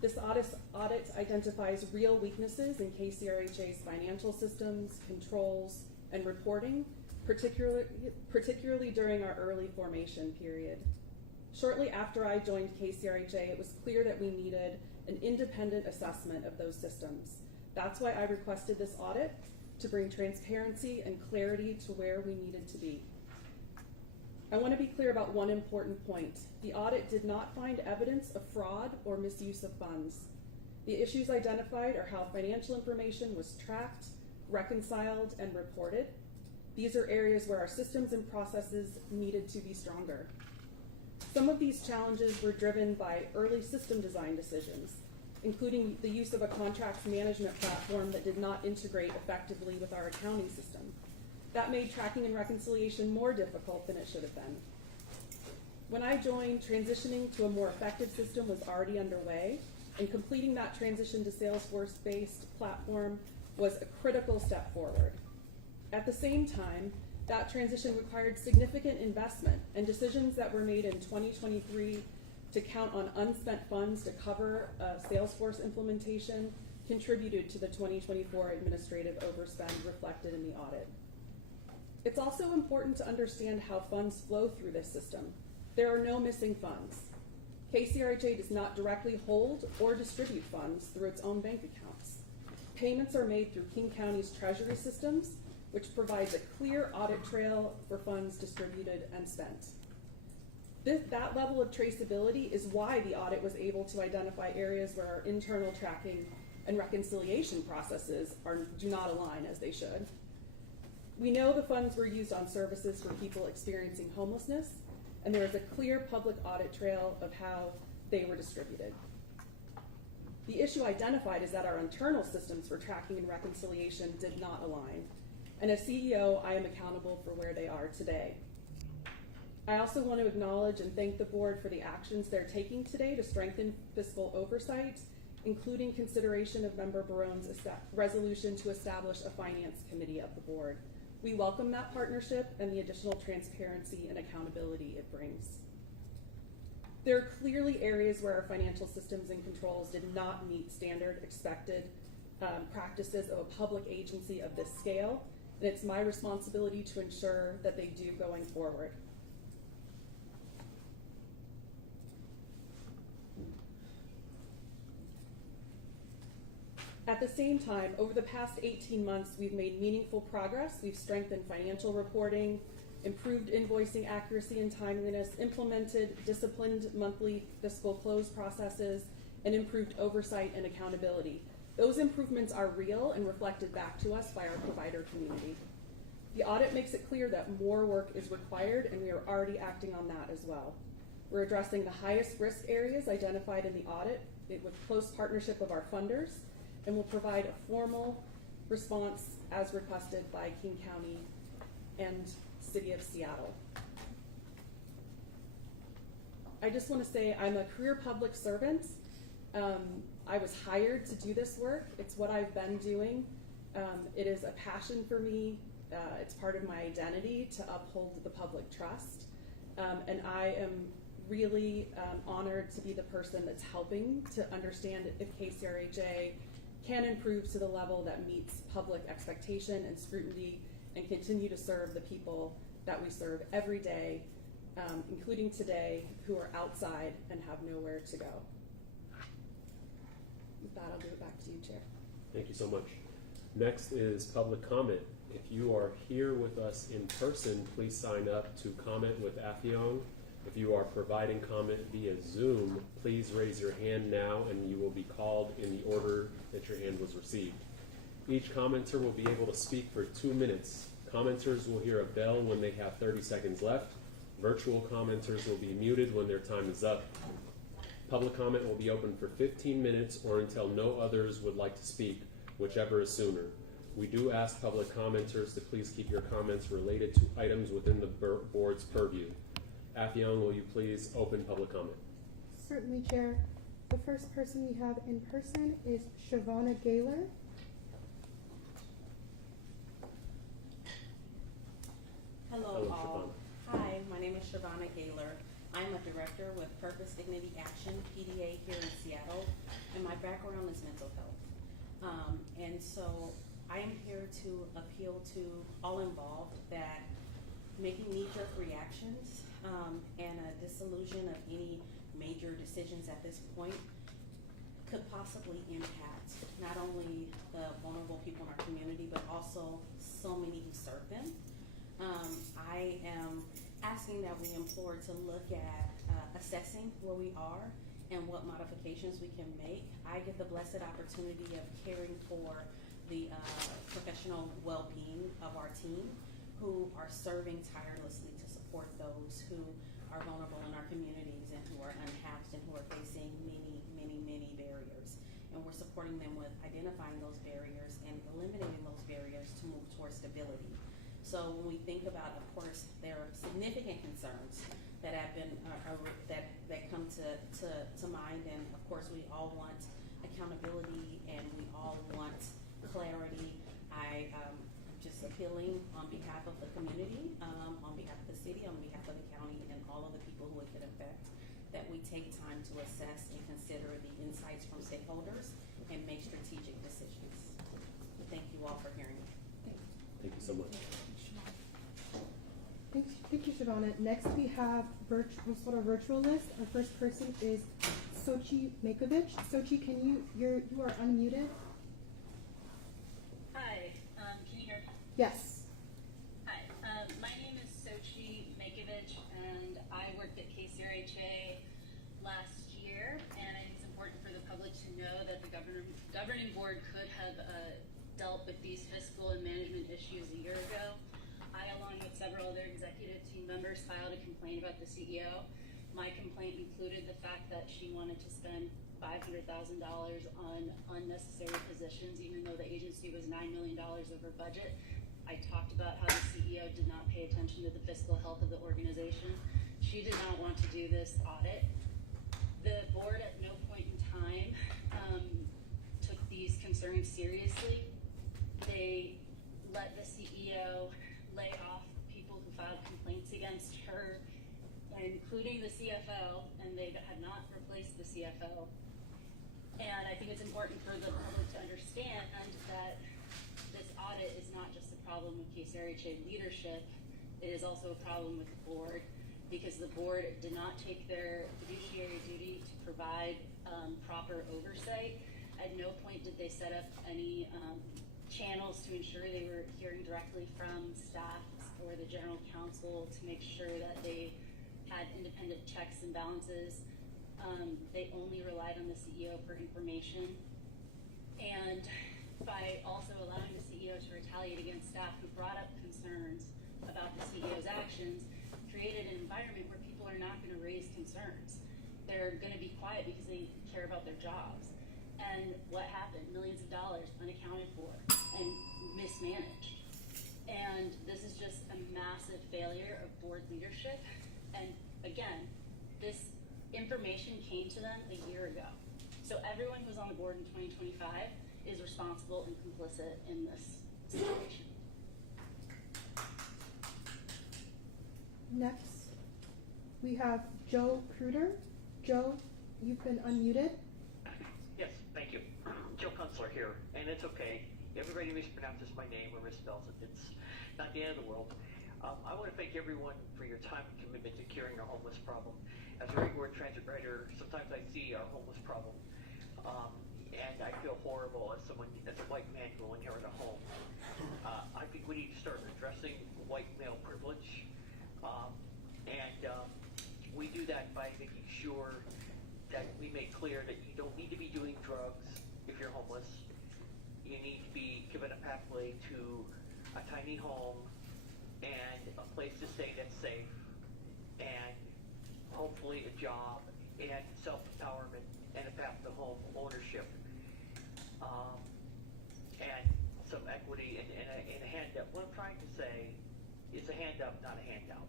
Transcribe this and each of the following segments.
This audit identifies real weaknesses in KCRHA's financial systems, controls, and reporting, particularly during our early formation period. Shortly after I joined KCRHA, it was clear that we needed an independent assessment of those systems. That's why I requested this audit, to bring transparency and clarity to where we needed to be. I want to be clear about one important point. The audit did not find evidence of fraud or misuse of funds. The issues identified are how financial information was tracked, reconciled, and reported. These are areas where our systems and processes needed to be stronger. Some of these challenges were driven by early system design decisions, including the use of a contracts management platform that did not integrate effectively with our accounting system. That made tracking and reconciliation more difficult than it should have been. When I joined, transitioning to a more effective system was already underway, and completing that transition to Salesforce-based platform was a critical step forward. At the same time, that transition required significant investment, and decisions that were made in 2023 to count on unspent funds to cover a Salesforce implementation contributed to the 2024 administrative overspend reflected in the audit. It's also important to understand how funds flow through this system. There are no missing funds. KCRHA does not directly hold or distribute funds through its own bank accounts. Payments are made through King County's treasury systems, which provides a clear audit trail for funds distributed and spent. That level of traceability is why the audit was able to identify areas where our internal tracking and reconciliation processes do not align as they should. We know the funds were used on services for people experiencing homelessness, and there is a clear public audit trail of how they were distributed. The issue identified is that our internal systems for tracking and reconciliation did not align, and as CEO, I am accountable for where they are today. I also want to acknowledge and thank the board for the actions they're taking today to strengthen fiscal oversight, including consideration of Member Barone's resolution to establish a finance committee of the board. We welcome that partnership and the additional transparency and accountability it brings. There are clearly areas where our financial systems and controls did not meet standard expected practices of a public agency of this scale, and it's my responsibility to ensure that they do going forward. At the same time, over the past 18 months, we've made meaningful progress. We've strengthened financial reporting, improved invoicing accuracy and timeliness, implemented disciplined monthly fiscal close processes, and improved oversight and accountability. Those improvements are real and reflected back to us by our provider community. The audit makes it clear that more work is required, and we are already acting on that as well. We're addressing the highest risk areas identified in the audit with close partnership of our funders, and will provide a formal response as requested by King County and City of Seattle. I just want to say I'm a career public servant. I was hired to do this work. It's what I've been doing. It is a passion for me. It's part of my identity to uphold the public trust. And I am really honored to be the person that's helping to understand if KCRHA can improve to the level that meets public expectation and scrutiny, and continue to serve the people that we serve every day, including today, who are outside and have nowhere to go. With that, I'll give it back to you, Chair. Thank you so much. Next is public comment. If you are here with us in person, please sign up to comment with Affiong. If you are providing comment via Zoom, please raise your hand now and you will be called in the order that your hand was received. Each commenter will be able to speak for 2 minutes. Commenters will hear a bell when they have 30 seconds left. Virtual commenters will be muted when their time is up. Public comment will be open for 15 minutes or until no others would like to speak, whichever is sooner. We do ask public commenters to please keep your comments related to items within the board's purview. Affiong, will you please open public comment? Certainly, Chair. The first person we have in person is Shavonna Gaylor. Hello all. Hi, my name is Shavonna Gaylor. I'm a director with Purpose Dignity Action, PDA, here in Seattle. background is mental health. And so I am here to appeal to all involved that making knee-jerk reactions and a disillusion of any major decisions at this point could possibly impact not only the vulnerable people in our community, but also so many who serve them. I am asking that we implore to look at assessing where we are and what modifications we can make. I get the blessed opportunity of caring for the professional well-being of our team, who are serving tirelessly to support those who are vulnerable in our communities and who are unhoused and who are facing many barriers. And we're supporting them with identifying those barriers and eliminating those barriers to move towards stability. So when we think about, of course, there are significant concerns that have been that come to mind, and of course we all want accountability and we all want clarity. I'm just appealing on behalf of the community, on behalf of the city, on behalf of the county, and all of the people who it could affect, that we take time to assess and consider the insights from stakeholders and make strategic decisions. Thank you all for hearing me. Thank you so much. Thank you, Shavonna. Next we have a virtual list. Our first person is Sochi Makovich. Sochi, you are unmuted? Hi, can you hear me? Yes. Hi, my name is Sochi Makovich, and I worked at KCRHA last year, and I think it's important for the public to know that the governing board could have dealt with these fiscal and management issues a year ago. I, along with several other executive team members, filed a complaint about the CEO. My complaint included the fact that she wanted to spend $500,000 on unnecessary positions, even though the agency was $9 million over budget. I talked about how the CEO did not pay attention to the fiscal health of the organization. She did not want to do this audit. The board at no point in time took these concerns seriously. They let the CEO lay off people who filed complaints against her, including the CFO, and they had not replaced the CFO. And I think it's important for the public to understand that this audit is not just a problem with KCRHA leadership, it is also a problem with the board, because the board did not take their fiduciary duty to provide proper oversight. At no point did they set up any channels to ensure they were hearing directly from staff or the general counsel to make sure that they had independent checks and balances. They only relied on the CEO for information. And by also allowing the CEO to retaliate against staff who brought up concerns about the CEO's actions, created an environment where people are not going to raise concerns. They're going to be quiet because they care about their jobs. And what happened? Millions of dollars unaccounted for and mismanaged. And this is just a massive failure of board leadership. And again, this information came to them a year ago. So everyone who's on the board in 2025 is responsible and complicit in this situation. Next, we have Joe Kruder. Joe, you've been unmuted. Yes, thank you. Joe Kunstler here, and it's okay. Everybody mispronounces my name or misspells it. It's not the end of the world. I want to thank everyone for your time and commitment to curing our homeless problem. As a regular transit rider, sometimes I see our homeless problem, and I feel horrible as a white man who will inherit a home. I think we need to start addressing white male privilege, and we do that by making sure that we make clear that you don't need to be doing drugs if you're homeless. You need to be given a pathway to a tiny home and a place to stay that's safe, and hopefully a job and self-empowerment and a path to home ownership, and some equity and a handout. What I'm trying to say is a handout, not a handout.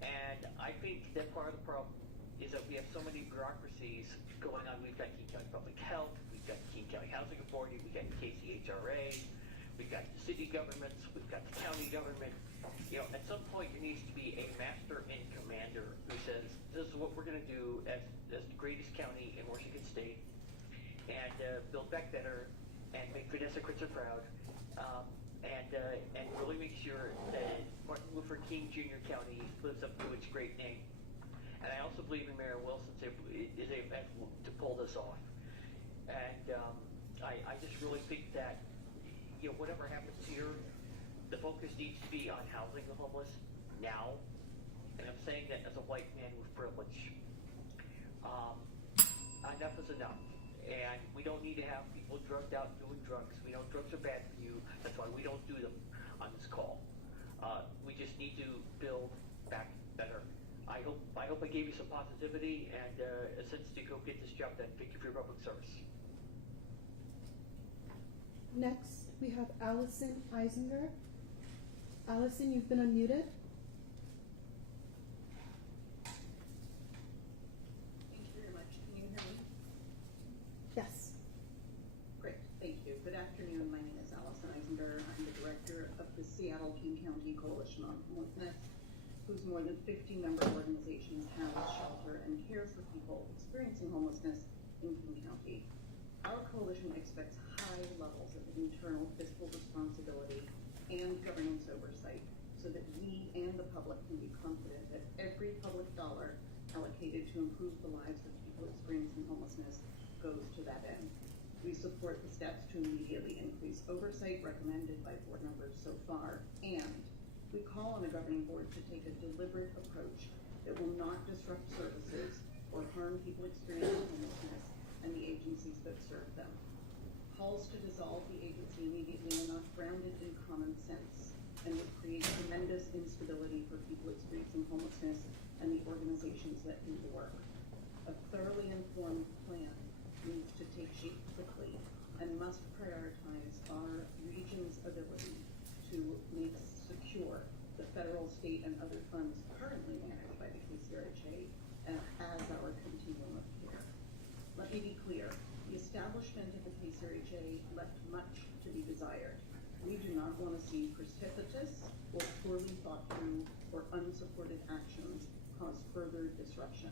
And I think that part of the problem is that we have so many bureaucracies going on. We've got King County Public Health, we've got King County Housing Authority, we've got KCHRA, we've got the city governments, we've got the county government. You know, at some point there needs to be a master and commander who says, this is what we're going to do as the greatest county in Washington State. and build back better and make Vanessa Kritzer proud, and really make sure that Martin Luther King Jr. County lives up to its great name. And I also believe in Mayor Wilson's is able to pull this off. And I just really think that, you know, whatever happens here, the focus needs to be on housing the homeless now. And I'm saying that as a white man with privilege. Enough is enough. And we don't need to have people drugged out doing drugs. We know drugs are bad for you. That's why we don't do them on this call. We just need to build back better. I hope I gave you some positivity and a sense to go get this job done. Thank you for your public service. Next, we have Allison Eisinger. Allison, you've been unmuted. Thank you very much. Can you hear me? Yes. Great, thank you. Good afternoon. My name is Allison Eisinger. I'm the director of the Seattle-King County Coalition on Homelessness, whose more than 50 member organizations house, shelter, and care for people experiencing homelessness in King County. Our coalition expects high levels of internal fiscal responsibility and governance oversight so that we and the public can be confident that every public dollar allocated to improve the lives of people experiencing homelessness goes to that end. We support the steps to immediately increase oversight recommended by board members so far, and we call on the governing board to take a deliberate approach that will not disrupt services or harm people experiencing homelessness and the agencies that serve them. Calls to dissolve the agency immediately are not grounded in common sense and would create tremendous instability for people experiencing homelessness and the organizations that do the work. A thoroughly informed plan needs to take shape quickly and must prioritize our region's ability to make secure the federal, state, and other funds currently managed by the KCRHA as our continuum of care. Let me be clear, the establishment of the KCRHA left much to be desired. We do not want to see precipitous or poorly thought through or unsupported actions cause further disruption.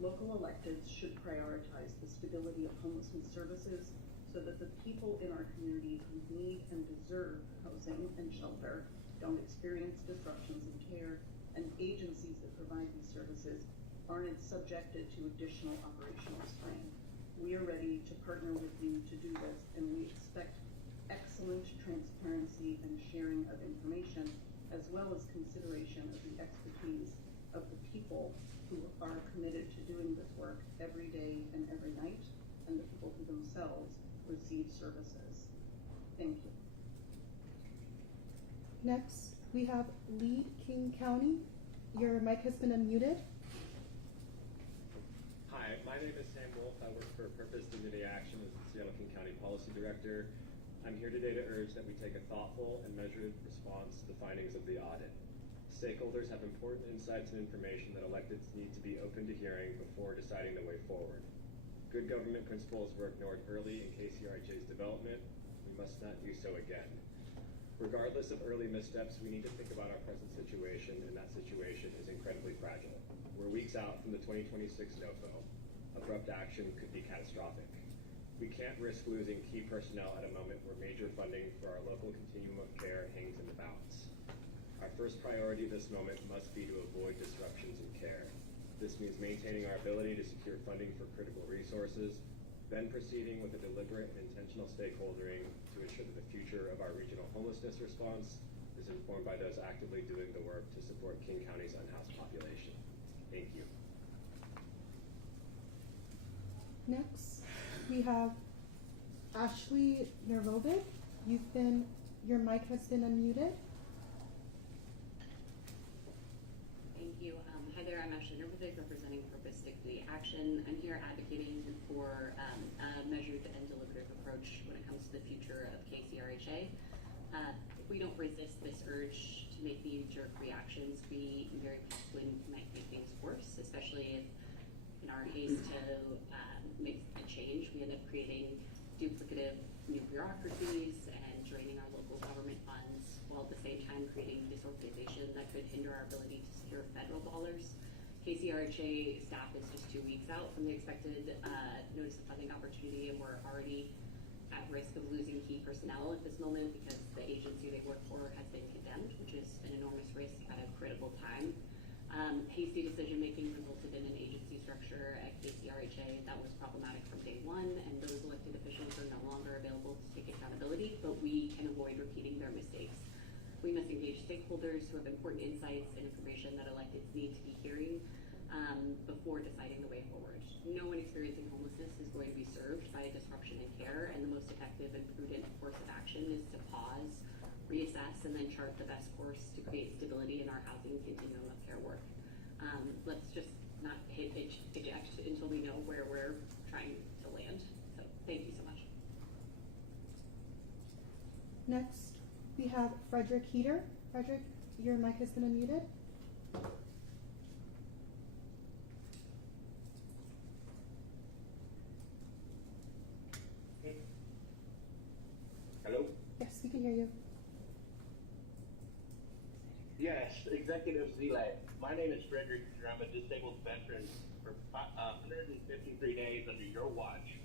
Local electeds should prioritize the stability of homelessness services so that the people in our community who need and deserve housing and shelter don't experience disruptions in care, and agencies that provide these services aren't subjected to additional operational strain. We are ready to partner with you to do this, and we expect excellent transparency and sharing of information, as well as consideration of the expertise of the people who are committed to doing this work every day and every night, and the people who themselves receive services. Thank you. Next, we have Lead King County. Your mic has been unmuted. Hi, my name is Sam Wolf. I work for Purpose Dignity Action as the Seattle-King County Policy Director. I'm here today to urge that we take a thoughtful and measured response to the findings of the audit. Stakeholders have important insights and information that electeds need to be open to hearing before deciding the way forward. Good government principles were ignored early in KCRHA's development. We must not do so again. Regardless of early missteps, we need to think about our present situation, and that situation is incredibly fragile. We're weeks out from the 2026 NOFO. Abrupt action could be catastrophic. We can't risk losing key personnel at a moment where major funding for our local continuum of care hangs in the balance. Our first priority this moment must be to avoid disruptions in care. This means maintaining our ability to secure funding for critical resources, then proceeding with a deliberate and intentional stakeholdering to ensure that the future of our regional homelessness response is informed by those actively doing the work to support King County's unhoused population. Thank you. Next, we have Ashley Nervovic. Your mic has been unmuted. Thank you. Hi there, I'm Ashley Nervovic, representing Purpose Dignity Action. I'm here advocating for a measured and deliberative approach when it comes to the future of KCRHA. If we don't resist this urge to make knee-jerk reactions, we very quickly might make things worse, especially if in our haste to make a change, we end up creating duplicative new bureaucracies and draining our local government funds, while at the same time creating disorganization that could hinder our ability to secure federal dollars. KCRHA staff is just 2 weeks out from the expected notice of funding opportunity, and already at risk of losing key personnel at this moment because the agency they work for has been condemned, which is an enormous risk at a critical time. Hasty decision-making resulted in an agency structure at KCRHA that was problematic from day one, and those elected officials are no longer available to take accountability, but we can avoid repeating their mistakes. We must engage stakeholders who have important insights and information that electeds need to be hearing before deciding the way forward. No one experiencing homelessness is going to be served by a disruption in care, and the most effective and prudent course of action is to pause, reassess, and then chart the best course to create stability in our housing continuum of care work. Let's just not hit eject until we know where we're trying to land. So thank you so much. Next, we have Frederick Heater. Frederick, your mic has been unmuted. Hello? Yes, we can hear you. Yes, Executive Zile. My name is Frederick. I'm a disabled veteran for 153 days under your watch.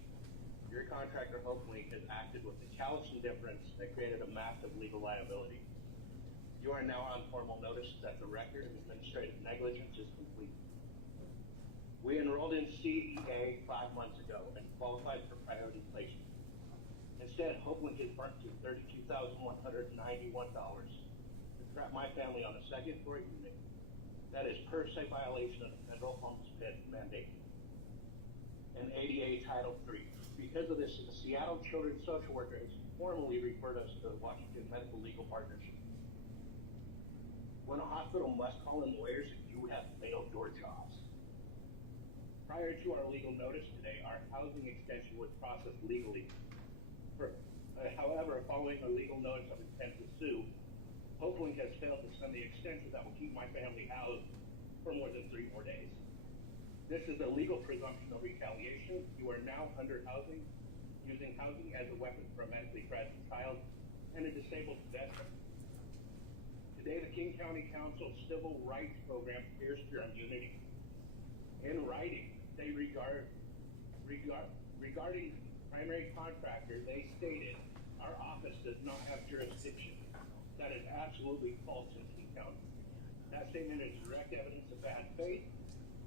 Your contractor hopefully has acted with a callous indifference that created a massive legal liability. You are now on formal notice that the record of administrative negligence is complete. We enrolled in CEA 5 months ago and qualified for priority placement. Instead, Hopeland is burnt to $32,191 to trap my family on a second-floor unit. That is per se violation of the federal homeless pit mandate and ADA Title III. Because of this, the Seattle Children's Social Worker has formally referred us to the Washington Medical Legal Partnership. When a hospital must call in lawyers, you have failed your jobs. Prior to our legal notice today, our housing extension was processed legally. However, following a legal notice of intent to sue, Hopeland has failed to send the extension that will keep my family housed for more than 3 more days. This is a legal presumption of retaliation. You are now under housing, using housing as a weapon for a medically fragile child and a disabled veteran. Today, the King County Council Civil Rights Program appears to your immunity. In writing, they regarding primary contractor, they stated our office does not have jurisdiction. That is absolutely false in King County. That statement is direct evidence of bad faith.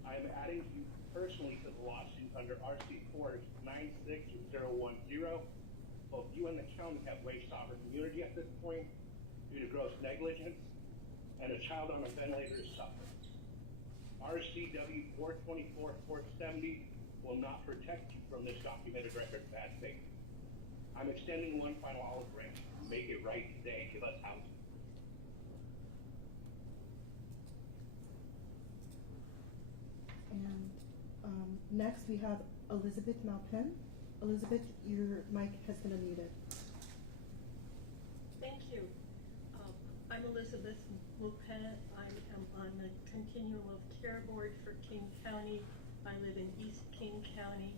I am adding you personally to the lawsuit under RC 496-010. Both you and the county have waived sovereign immunity at this point due to gross negligence, and a child on a ventilator is suffering. RCW 424-470 will not protect you from this documented record of bad faith. I'm extending one final olive branch. Make it right today. Give us housing. And next we have Elizabeth Malpen. Elizabeth, your mic has been unmuted. Thank you. I'm Elizabeth Malpen. I am on the Continuum of Care Board for King County. I live in East King County.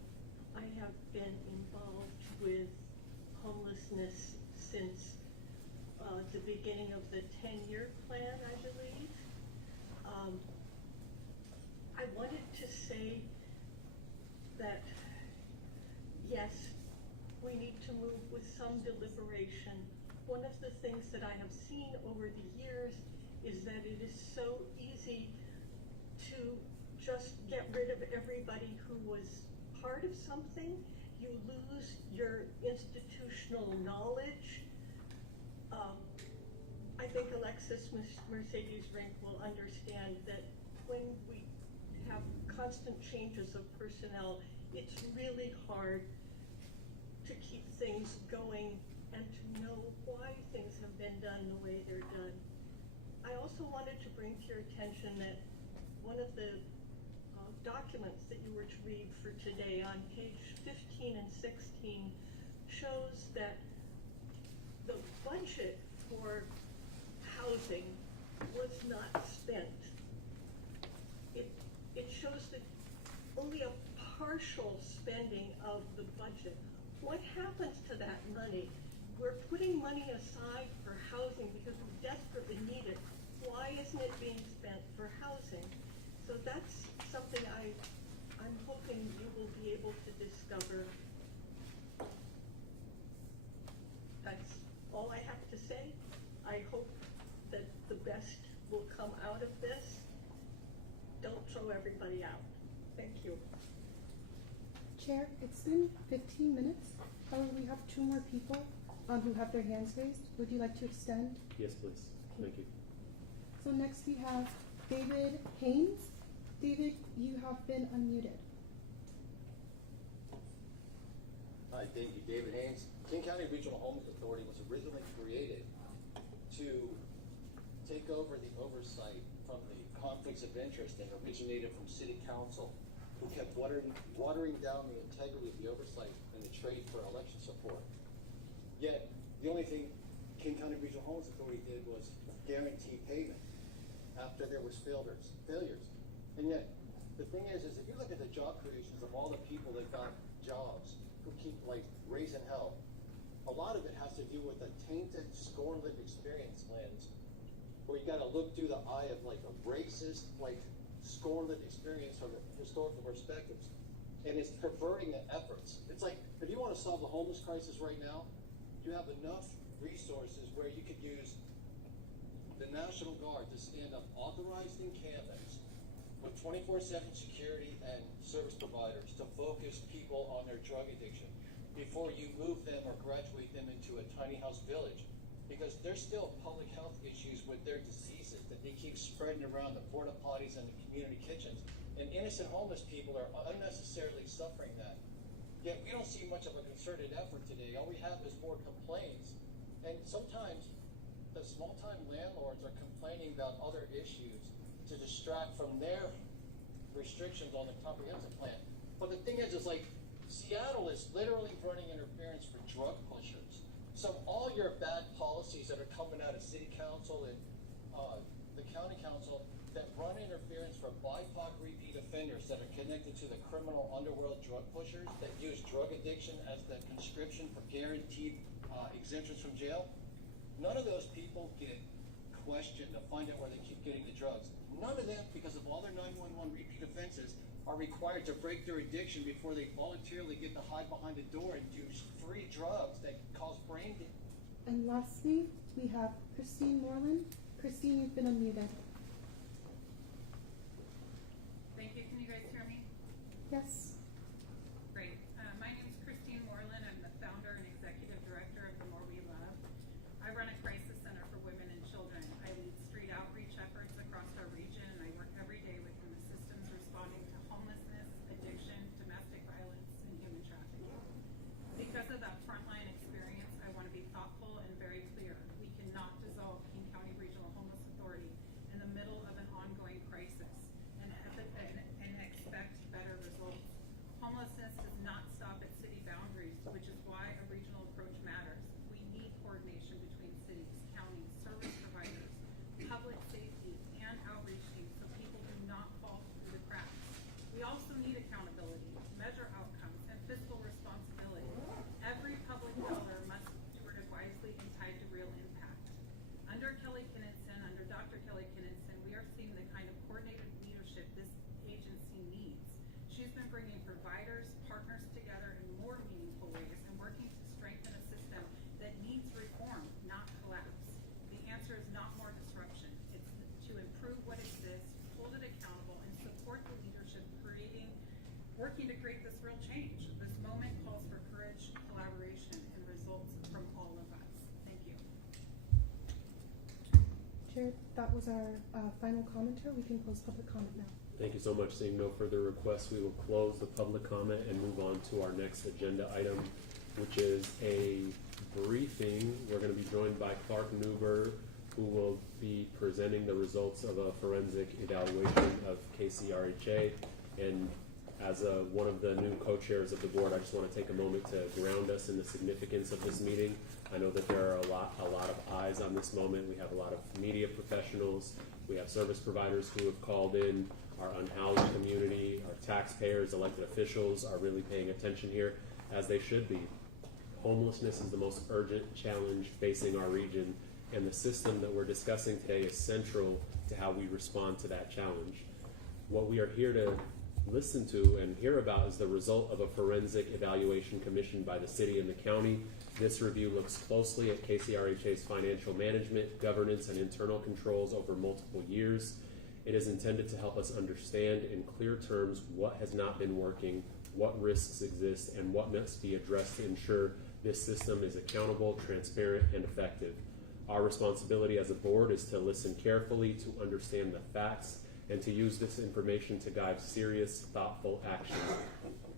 I have been involved with homelessness since the beginning of the 10-year plan, I believe. I wanted to say that, yes, we need to move with some deliberation. One of the things that I have seen over the years is that it is so easy to just get rid of everybody who was part of something. You lose your institutional knowledge. I think Alexis Mercedes Rink will understand that when we have constant changes of personnel, it's really hard to keep things going and to know why things have been done the way they're done. I also wanted to bring to your attention that one of the documents that you were to read for today on page 15 and 16 shows that the budget for housing was not spent. It shows that only a partial spending of the budget. What happens to that money? We're putting money aside for housing because we desperately need it. Why isn't it being spent for housing? So that's something I'm hoping you will be able to discover. Chair, it's been 15 minutes. However, we have 2 more people who have their hands raised. Would you like to extend? Yes, please. Thank you. So next we have David Haynes. David, you have been unmuted. Hi, thank you. David Haynes. King County Regional Homeless Authority was originally created to take over the oversight from the conflicts of interest that originated from City Council, who kept watering down the integrity of the oversight and the trade for election support. Yet, the only thing King County Regional Homeless Authority did was guarantee payment after there was failures. And yet, the thing is if you look at the job creations of all the people that got jobs, who keep like raising hell, a lot of it has to do with a tainted, scorn-lit experience lens, where you got to look through the eye of like a racist, like scorn-lit experience from a historical perspectives, and it's perverting the efforts. It's like if you want to solve the homeless crisis right now, you have enough resources where you could use the National Guard to stand up authorized encampments with 24/7 security and service providers to focus people on their drug addiction before you move them or graduate them into a tiny house village, because there's still public health issues with their diseases that they keep spreading around the porta potties and the community kitchens, and innocent homeless people are unnecessarily suffering that. Yet we don't see much of a concerted effort today. All we have is more complaints, and sometimes the small-time landlords are complaining about other issues to distract from their restrictions on the comprehensive plan. But the thing is like Seattle is literally running interference for drug pushers. So all your bad policies that are coming out of City Council and the County Council that run interference for BIPOC repeat offenders that are connected to the criminal underworld drug pushers that use drug addiction as the conscription for guaranteed exemptions from jail, none of those people get questioned to find out where they keep getting the drugs. None of them, because of all their 911 repeat offenses, are required to break their addiction before they voluntarily get to hide behind a door and do free drugs that cause brain damage. And lastly, we have Christine Moreland. Christine, you've been unmuted. Thank you. Can you guys hear me? Yes. Great. My name is Christine Moreland. I'm the founder and executive director of The More We Love. I run a crisis center for women and children. I lead street outreach efforts across our region, and I work every day within the systems responding to homelessness, addiction, domestic violence, and human trafficking. Because of that frontline experience, I want to be thoughtful and very clear. We cannot dissolve King County Regional Homeless Authority in the middle of an ongoing crisis and expect better results. Homelessness does not stop at city boundaries, which is why a regional approach matters. We need coordination between cities, counties, service providers, public safety, and outreach teams so people do not fall through the cracks. We also need accountability, measure outcomes, and fiscal responsibility. Every public dollar must be stewarded wisely and tied to real impact. Under Dr. Kelly Kinnitzson, we are seeing the kind of coordinated leadership this agency needs. She's been bringing providers, partners together in more meaningful ways and working to strengthen a system that needs reform, not collapse. The answer is not more disruption. It's to improve what exists, hold it accountable, and support the leadership working to create this real change. This moment calls for courage, collaboration, and results from all of us. Thank you. Chair, that was our final commenter. We can close public comment now. Thank you so much. Seeing no further requests, we will close the public comment and move on to our next agenda item, which is a briefing. We're going to be joined by Clark Newber, who will be presenting the results of a forensic evaluation of KCRHA. And as one of the new co-chairs of the board, I just want to take a moment to ground us in the significance of this meeting. I know that there are a lot of eyes on this moment. We have a lot of media professionals. We have service providers who have called in. Our unhoused community, our taxpayers, elected officials are really paying attention here, as they should be. Homelessness is the most urgent challenge facing our region, and the system that we're discussing today is central to how we respond to that challenge. What we are here to listen to and hear about is the result of a forensic evaluation commissioned by the city and the county. This review looks closely at KCRHA's financial management, governance, and internal controls over multiple years. It is intended to help us understand in clear terms what has not been working, what risks exist, and what must be addressed to ensure this system is accountable, transparent, and effective. Our responsibility as a board is to listen carefully, to understand the facts, and to use this information to guide serious, thoughtful action.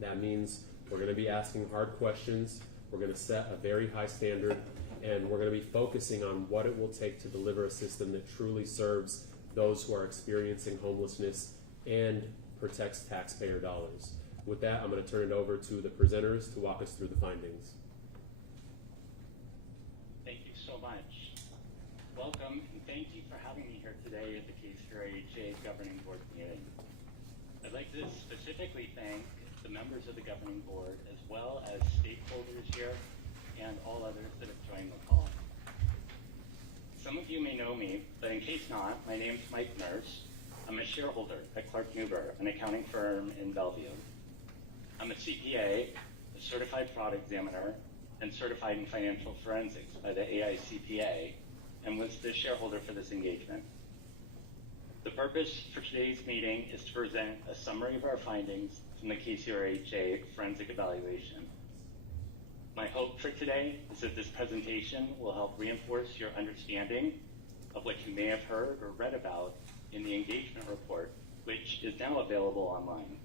That means we're going to be asking hard questions, we're going to set a very high standard, and we're going to be focusing on what it will take to deliver a system that truly serves those who are experiencing homelessness and protects taxpayer dollars. With that, I'm going to turn it over to the presenters to walk us through the findings. Thank you so much. Welcome, and thank you for having me here today at the KCRHA Governing Board meeting. I'd like to specifically thank the members of the Governing Board as well as stakeholders here and all others that have joined the call. Some of you may know me, but in case not, my name's Mike Nurse. I'm a shareholder at Clark Newber, an accounting firm in Bellevue. I'm a CPA, a certified fraud examiner, and certified in financial forensics by the AICPA, and was the shareholder for this engagement. The purpose for today's meeting is to present a summary of our findings from the KCRHA forensic evaluation. My hope for today is that this presentation will help reinforce your understanding of what you may have heard or read about in the engagement report, which is now available online.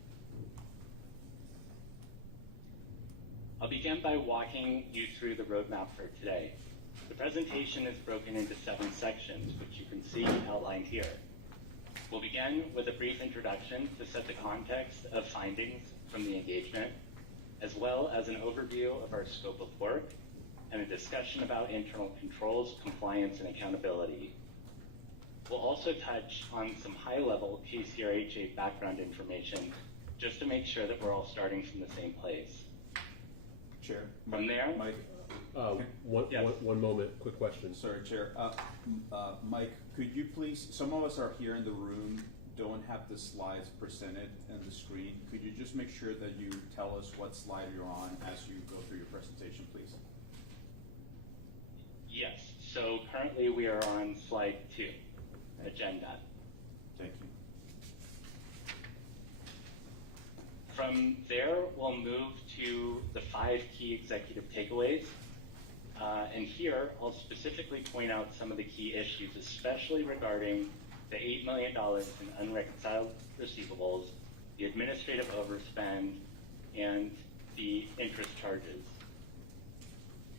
I'll begin by walking you through the roadmap for today. The presentation is broken into 7 sections, which you can see outlined here. We'll begin with a brief introduction to set the context of findings from the engagement, as well as an overview of our scope of work and a discussion about internal controls, compliance, and accountability. We'll also touch on some high-level KCRHA background information just to make sure that we're all starting from the same place. Chair. From there, Mike. One moment, quick question. Sorry, Chair. Mike, could you please, some of us are here in the room, don't have the slides presented on the screen. Could you just make sure that you tell us what slide you're on as you go through your presentation, please? Yes, so currently we are on slide 2, agenda. Thank you. From there, we'll move to the 5 key executive takeaways. And here, I'll specifically point out some of the key issues, especially regarding the $8 million in unreconciled receivables, the administrative overspend, and the interest charges.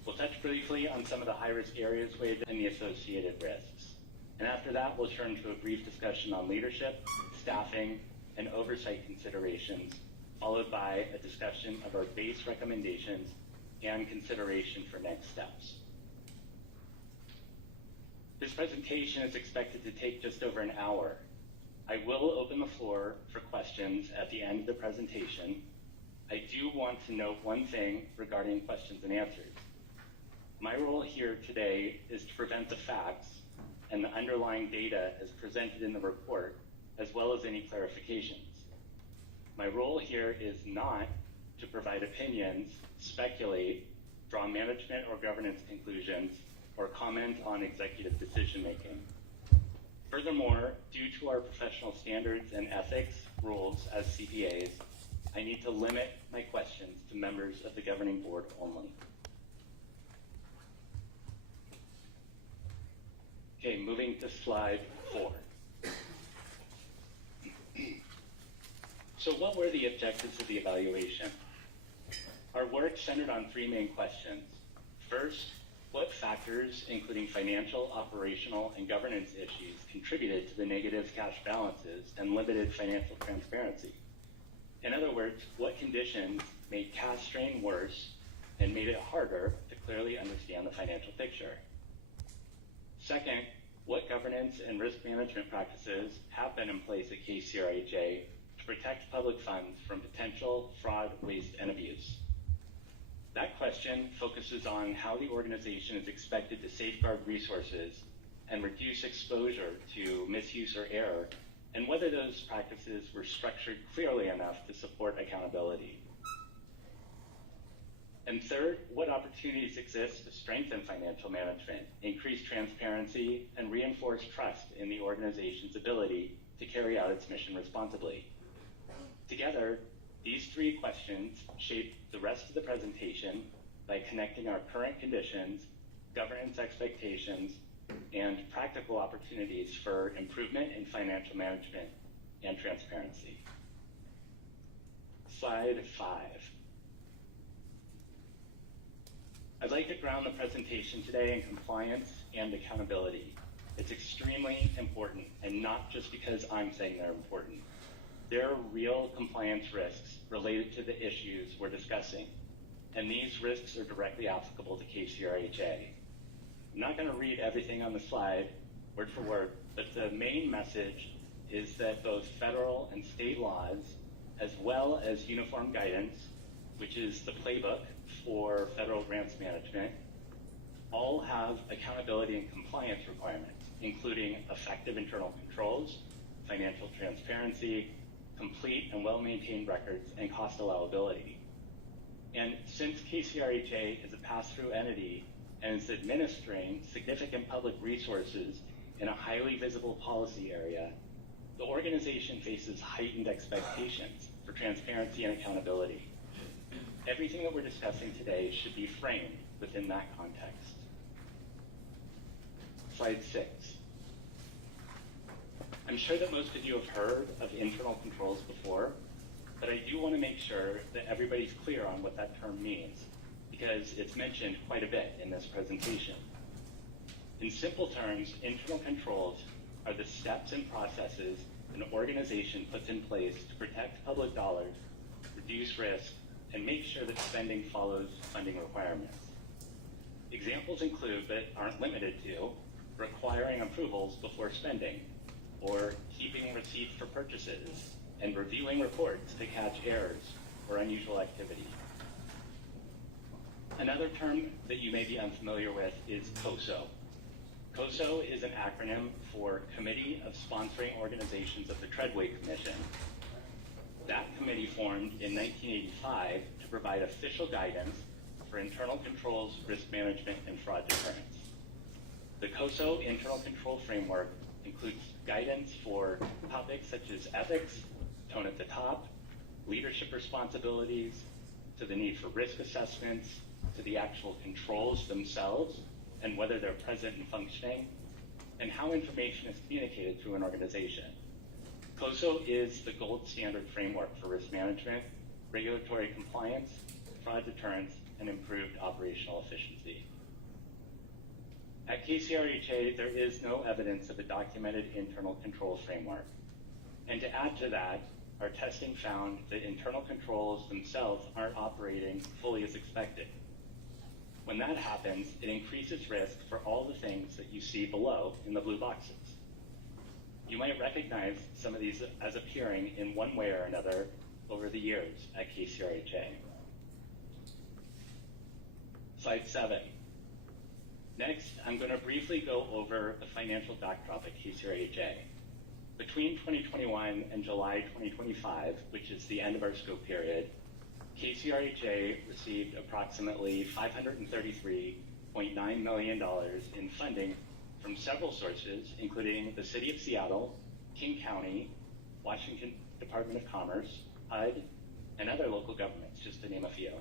We'll touch briefly on some of the high-risk areas and the associated risks. And after that, we'll turn to a brief discussion on leadership, staffing, and oversight considerations, followed by a discussion of our base recommendations and consideration for next steps. This presentation is expected to take just over an hour. I will open the floor for questions at the end of the presentation. I do want to note one thing regarding questions and answers. My role here today is to present the facts and the underlying data as presented in the report, as well as any clarifications. My role here is not to provide opinions, speculate, draw management or governance conclusions, or comment on executive decision-making. Furthermore, due to our professional standards and ethics rules as CPAs, I need to limit my questions to members of the governing board only. Okay, moving to slide 4. So what were the objectives of the evaluation? Our work centered on 3 main questions. First, what factors, including financial, operational, and governance issues, contributed to the negative cash balances and limited financial transparency? In other words, what conditions made cash strain worse and made it harder to clearly understand the financial picture? Second, what governance and risk management practices have been in place at KCRHA to protect public funds from potential fraud, waste, and abuse? That question focuses on how the organization is expected to safeguard resources and reduce exposure to misuse or error, and whether those practices were structured clearly enough to support accountability. And third, what opportunities exist to strengthen financial management, increase transparency, and reinforce trust in the organization's ability to carry out its mission responsibly? Together, These three questions shape the rest of the presentation by connecting our current conditions, governance expectations, and practical opportunities for improvement in financial management and transparency. Slide 5. I'd like to ground the presentation today in compliance and accountability. It's extremely important, and not just because I'm saying they're important. There are real compliance risks related to the issues we're discussing, and these risks are directly applicable to KCRHA. I'm not going to read everything on the slide word for word, but the main message is that both federal and state laws, as well as uniform guidance, which is the playbook for federal grants management, all have accountability and compliance requirements, including effective internal controls, financial transparency, complete and well-maintained records, and cost allowability. And since KCRHA is a pass-through entity and is administering significant public resources in a highly visible policy area, the organization faces heightened expectations for transparency and accountability. Everything that we're discussing today should be framed within that context. Slide 6. I'm sure that most of you have heard of internal controls before, but I do want to make sure that everybody's clear on what that term means, because it's mentioned quite a bit in this presentation. In simple terms, internal controls are the steps and processes an organization puts in place to protect public dollars, reduce risk, and make sure that spending follows funding requirements. Examples include, but aren't limited to, requiring approvals before spending, or keeping receipts for purchases, and reviewing reports to catch errors or unusual activity. Another term that you may be unfamiliar with is KOSO. KOSO is an acronym for Committee of Sponsoring Organizations of the Treadway Commission. That committee formed in 1985 to provide official guidance for internal controls, risk management, and fraud deterrence. The KOSO internal control framework includes guidance for topics such as ethics, tone at the top, leadership responsibilities, to the need for risk assessments, to the actual controls themselves and whether they're present and functioning, and how information is communicated through an organization. KOSO is the gold standard framework for risk management, regulatory compliance, fraud deterrence, and improved operational efficiency. At KCRHA, there is no evidence of a documented internal control framework. And to add to that, our testing found that internal controls themselves aren't operating fully as expected. When that happens, it increases risk for all the things that you see below in the blue boxes. You might recognize some of these as appearing in one way or another over the years at KCRHA. Slide 7. Next, I'm going to briefly go over the financial backdrop at KCRHA. Between 2021 and July 2025, which is the end of our scope period, KCRHA received approximately $533.9 million in funding from several sources, including the City of Seattle, King County, Washington Department of Commerce, HUD, and other local governments, just to name a few.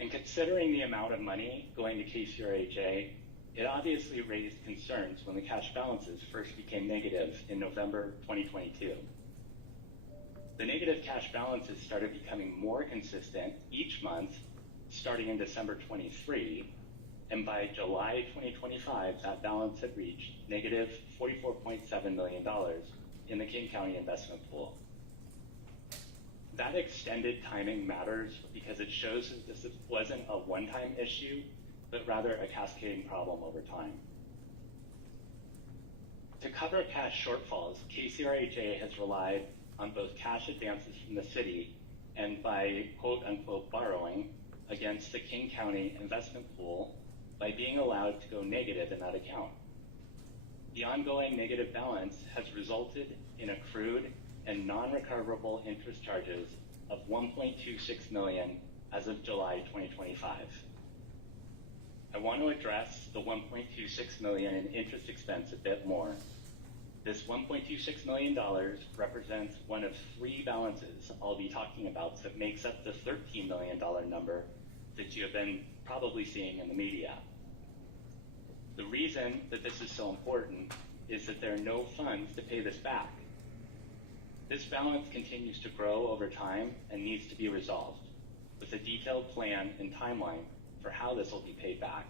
And considering the amount of money going to KCRHA, it obviously raised concerns when the cash balances first became negative in November 2022. The negative cash balances started becoming more consistent each month, starting in December 23, and by July 2025, that balance had reached negative $44.7 million in the King County investment pool. That extended timing matters because it shows that this wasn't a one-time issue, but rather a cascading problem over time. To cover cash shortfalls, KCRHA has relied on both cash advances from the city and by quote-unquote borrowing against the King County investment pool by being allowed to go negative in that account. The ongoing negative balance has resulted in accrued and non-recoverable interest charges of $1.26 million as of July 2025. I want to address the $1.26 million in interest expense a bit more. This $1.26 million represents one of three balances I'll be talking about that makes up the $13 million number that you have been probably seeing in the media. The reason that this is so important is that there are no funds to pay this back. This balance continues to grow over time and needs to be resolved with a detailed plan and timeline for how this will be paid back.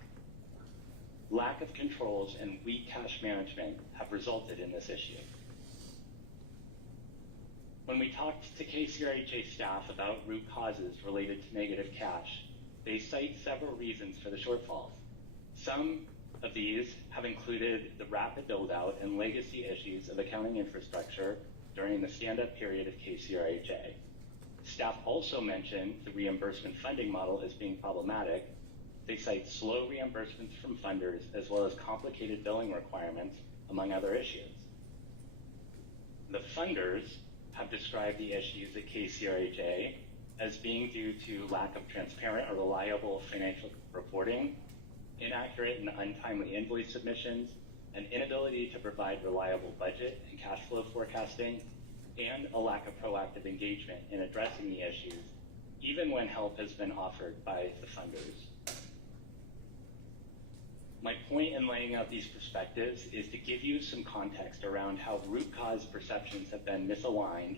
Lack of controls and weak cash management have resulted in this issue. When we talked to KCRHA staff about root causes related to negative cash, they cite several reasons for the shortfalls. Some of these have included the rapid build-out and legacy issues of accounting infrastructure during the stand-up period of KCRHA. Staff also mentioned the reimbursement funding model as being problematic. They cite slow reimbursements from funders as well as complicated billing requirements, among other issues. The funders have described the issues at KCRHA as being due to lack of transparent or reliable financial reporting, inaccurate and untimely invoice submissions, an inability to provide reliable budget and cash flow forecasting, and a lack of proactive engagement in addressing the issues, even when help has been offered by the funders. My point in laying out these perspectives is to give you some context around how root cause perceptions have been misaligned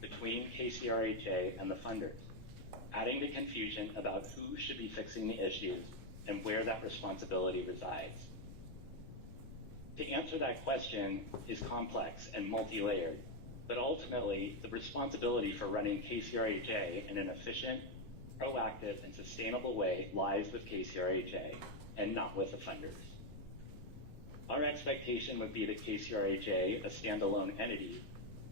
between KCRHA and the funders, adding to confusion about who should be fixing the issues and where that responsibility resides. To answer that question is complex and multi-layered, but ultimately the responsibility for running KCRHA in an efficient, proactive, and sustainable way lies with KCRHA and not with the funders. Our expectation would be that KCRHA, a standalone entity,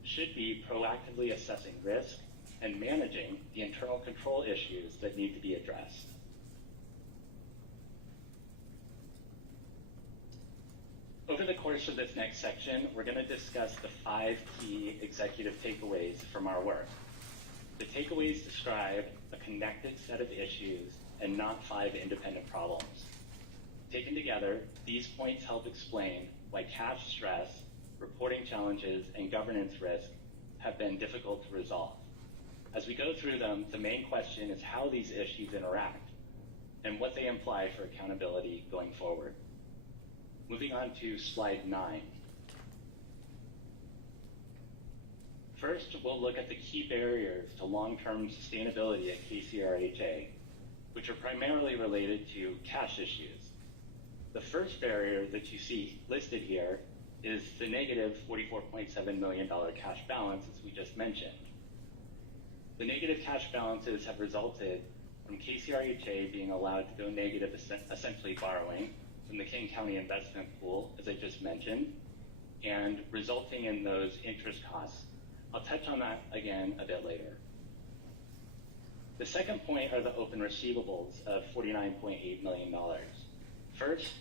should be proactively assessing risk and managing the internal control issues that need to be addressed. Over the course of this next section, we're going to discuss the 5 key executive takeaways from our work. The takeaways describe a connected set of issues and not 5 independent problems. Taken together, these points help explain why cash stress, reporting challenges, and governance risk have been difficult to resolve. As we go through them, the main question is how these issues interact and what they imply for accountability going forward. Moving on to slide 9. First, we'll look at the key barriers to long-term sustainability at KCRHA, which are primarily related to cash issues. The first barrier that you see listed here is the negative $44.7 million cash balance, as we just mentioned. The negative cash balances have resulted from KCRHA being allowed to go negative, essentially borrowing from the King County investment pool, as I just mentioned, and resulting in those interest costs. I'll touch on that again a bit later. The second point are the open receivables of $49.8 million. First,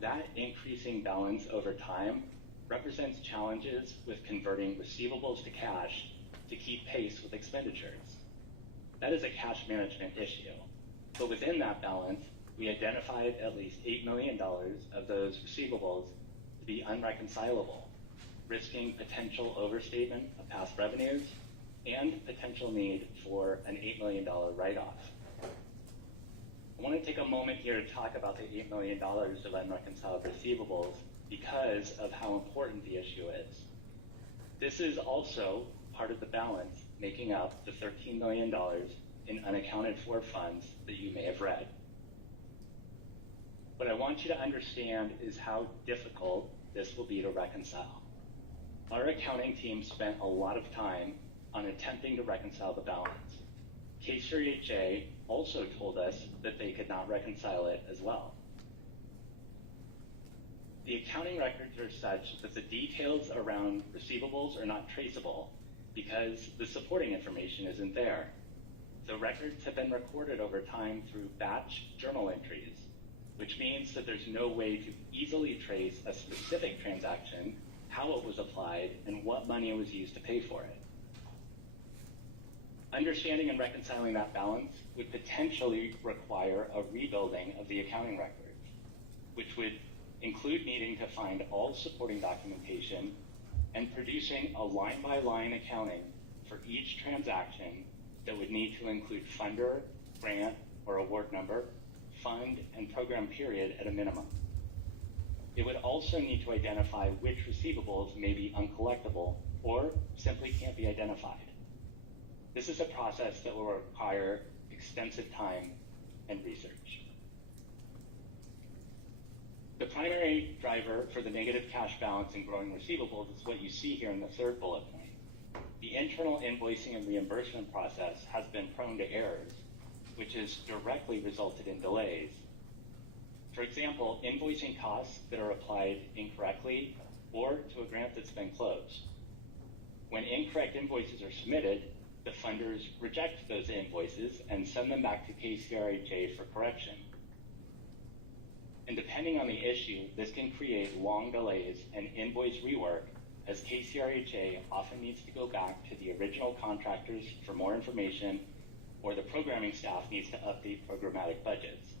that increasing balance over time represents challenges with converting receivables to cash to keep pace with expenditures. That is a cash management issue. But within that balance, we identified at least $8 million of those receivables to be unreconcilable, risking potential overstatement of past revenues and potential need for an $8 million write-off. I want to take a moment here to talk about the $8 million of unreconciled receivables because of how important the issue is. This is also part of the balance making up the $13 million in unaccounted for funds that you may have read. What I want you to understand is how difficult this will be to reconcile. Our accounting team spent a lot of time on attempting to reconcile the balance. KCRHA also told us that they could not reconcile it as well. The accounting records are such that the details around receivables are not traceable because the supporting information isn't there. The records have been recorded over time through batch journal entries, which means that there's no way to easily trace a specific transaction, how it was applied, and what money was used to pay for it. Understanding and reconciling that balance would potentially require a rebuilding of the accounting records, which would include needing to find all supporting documentation and producing a line-by-line accounting for each transaction that would need to include funder, grant, or award number, fund, and program period at a minimum. It would also need to identify which receivables may be uncollectible or simply can't be identified. This is a process that will require extensive time and research. The primary driver for the negative cash balance and growing receivables is what you see here in the third bullet point. The internal invoicing and reimbursement process has been prone to errors, which has directly resulted in delays. For example, invoicing costs that are applied incorrectly or to a grant that's been closed. When incorrect invoices are submitted, the funders reject those invoices and send them back to KCRHA for correction. And depending on the issue, this can create long delays and invoice rework, as KCRHA often needs to go back to the original contractors for more information, or the programming staff needs to update programmatic budgets.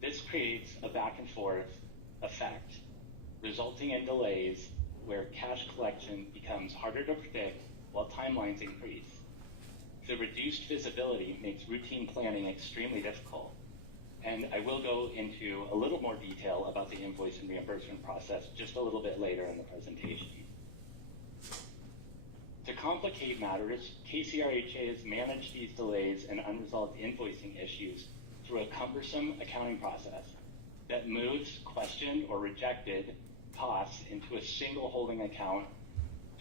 This creates a back and forth effect, resulting in delays where cash collection becomes harder to predict while timelines increase. The reduced visibility makes routine planning extremely difficult. And I will go into a little more detail about the invoice and reimbursement process just a little bit later in the presentation. To complicate matters, KCRHA has managed these delays and unresolved invoicing issues through a cumbersome accounting process that moves questioned or rejected costs into a single holding account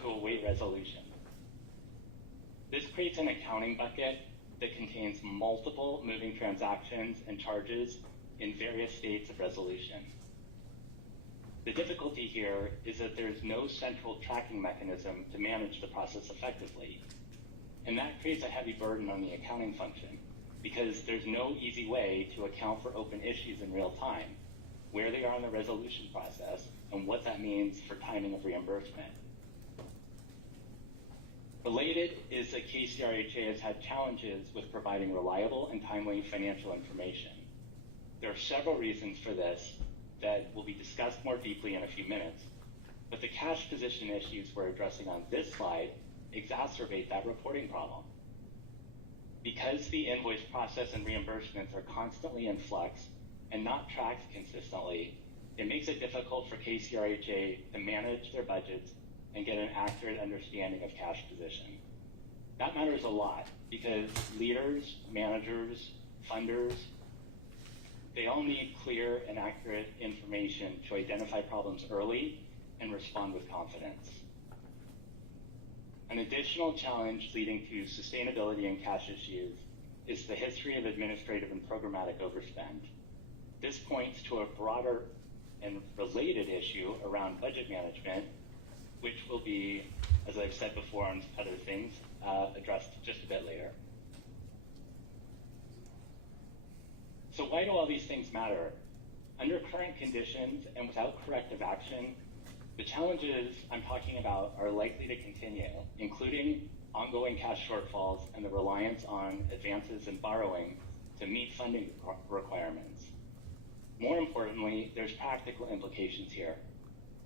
to await resolution. This creates an accounting bucket that contains multiple moving transactions and charges in various states of resolution. The difficulty here is that there's no central tracking mechanism to manage the process effectively. And that creates a heavy burden on the accounting function because there's no easy way to account for open issues in real time, where they are in the resolution process, and what that means for timing of reimbursement. Related is that KCRHA has had challenges with providing reliable and timely financial information. There are several reasons for this that will be discussed more deeply in a few minutes, but the cash position issues we're addressing on this slide exacerbate that reporting problem. Because the invoice process and reimbursements are constantly in flux and not tracked consistently, it makes it difficult for KCRHA to manage their budgets and get an accurate understanding of cash position. That matters a lot because leaders, managers, funders, they all need clear and accurate information to identify problems early and respond with confidence. An additional challenge leading to sustainability and cash issues is the history of administrative and programmatic overspend. This points to a broader and related issue around budget management, which will be, as I've said before on other things, addressed just a bit later. So why do all these things matter? Under current conditions and without corrective action, the challenges I'm talking about are likely to continue, including ongoing cash shortfalls and the reliance on advances and borrowing to meet funding requirements. More importantly, there's practical implications here.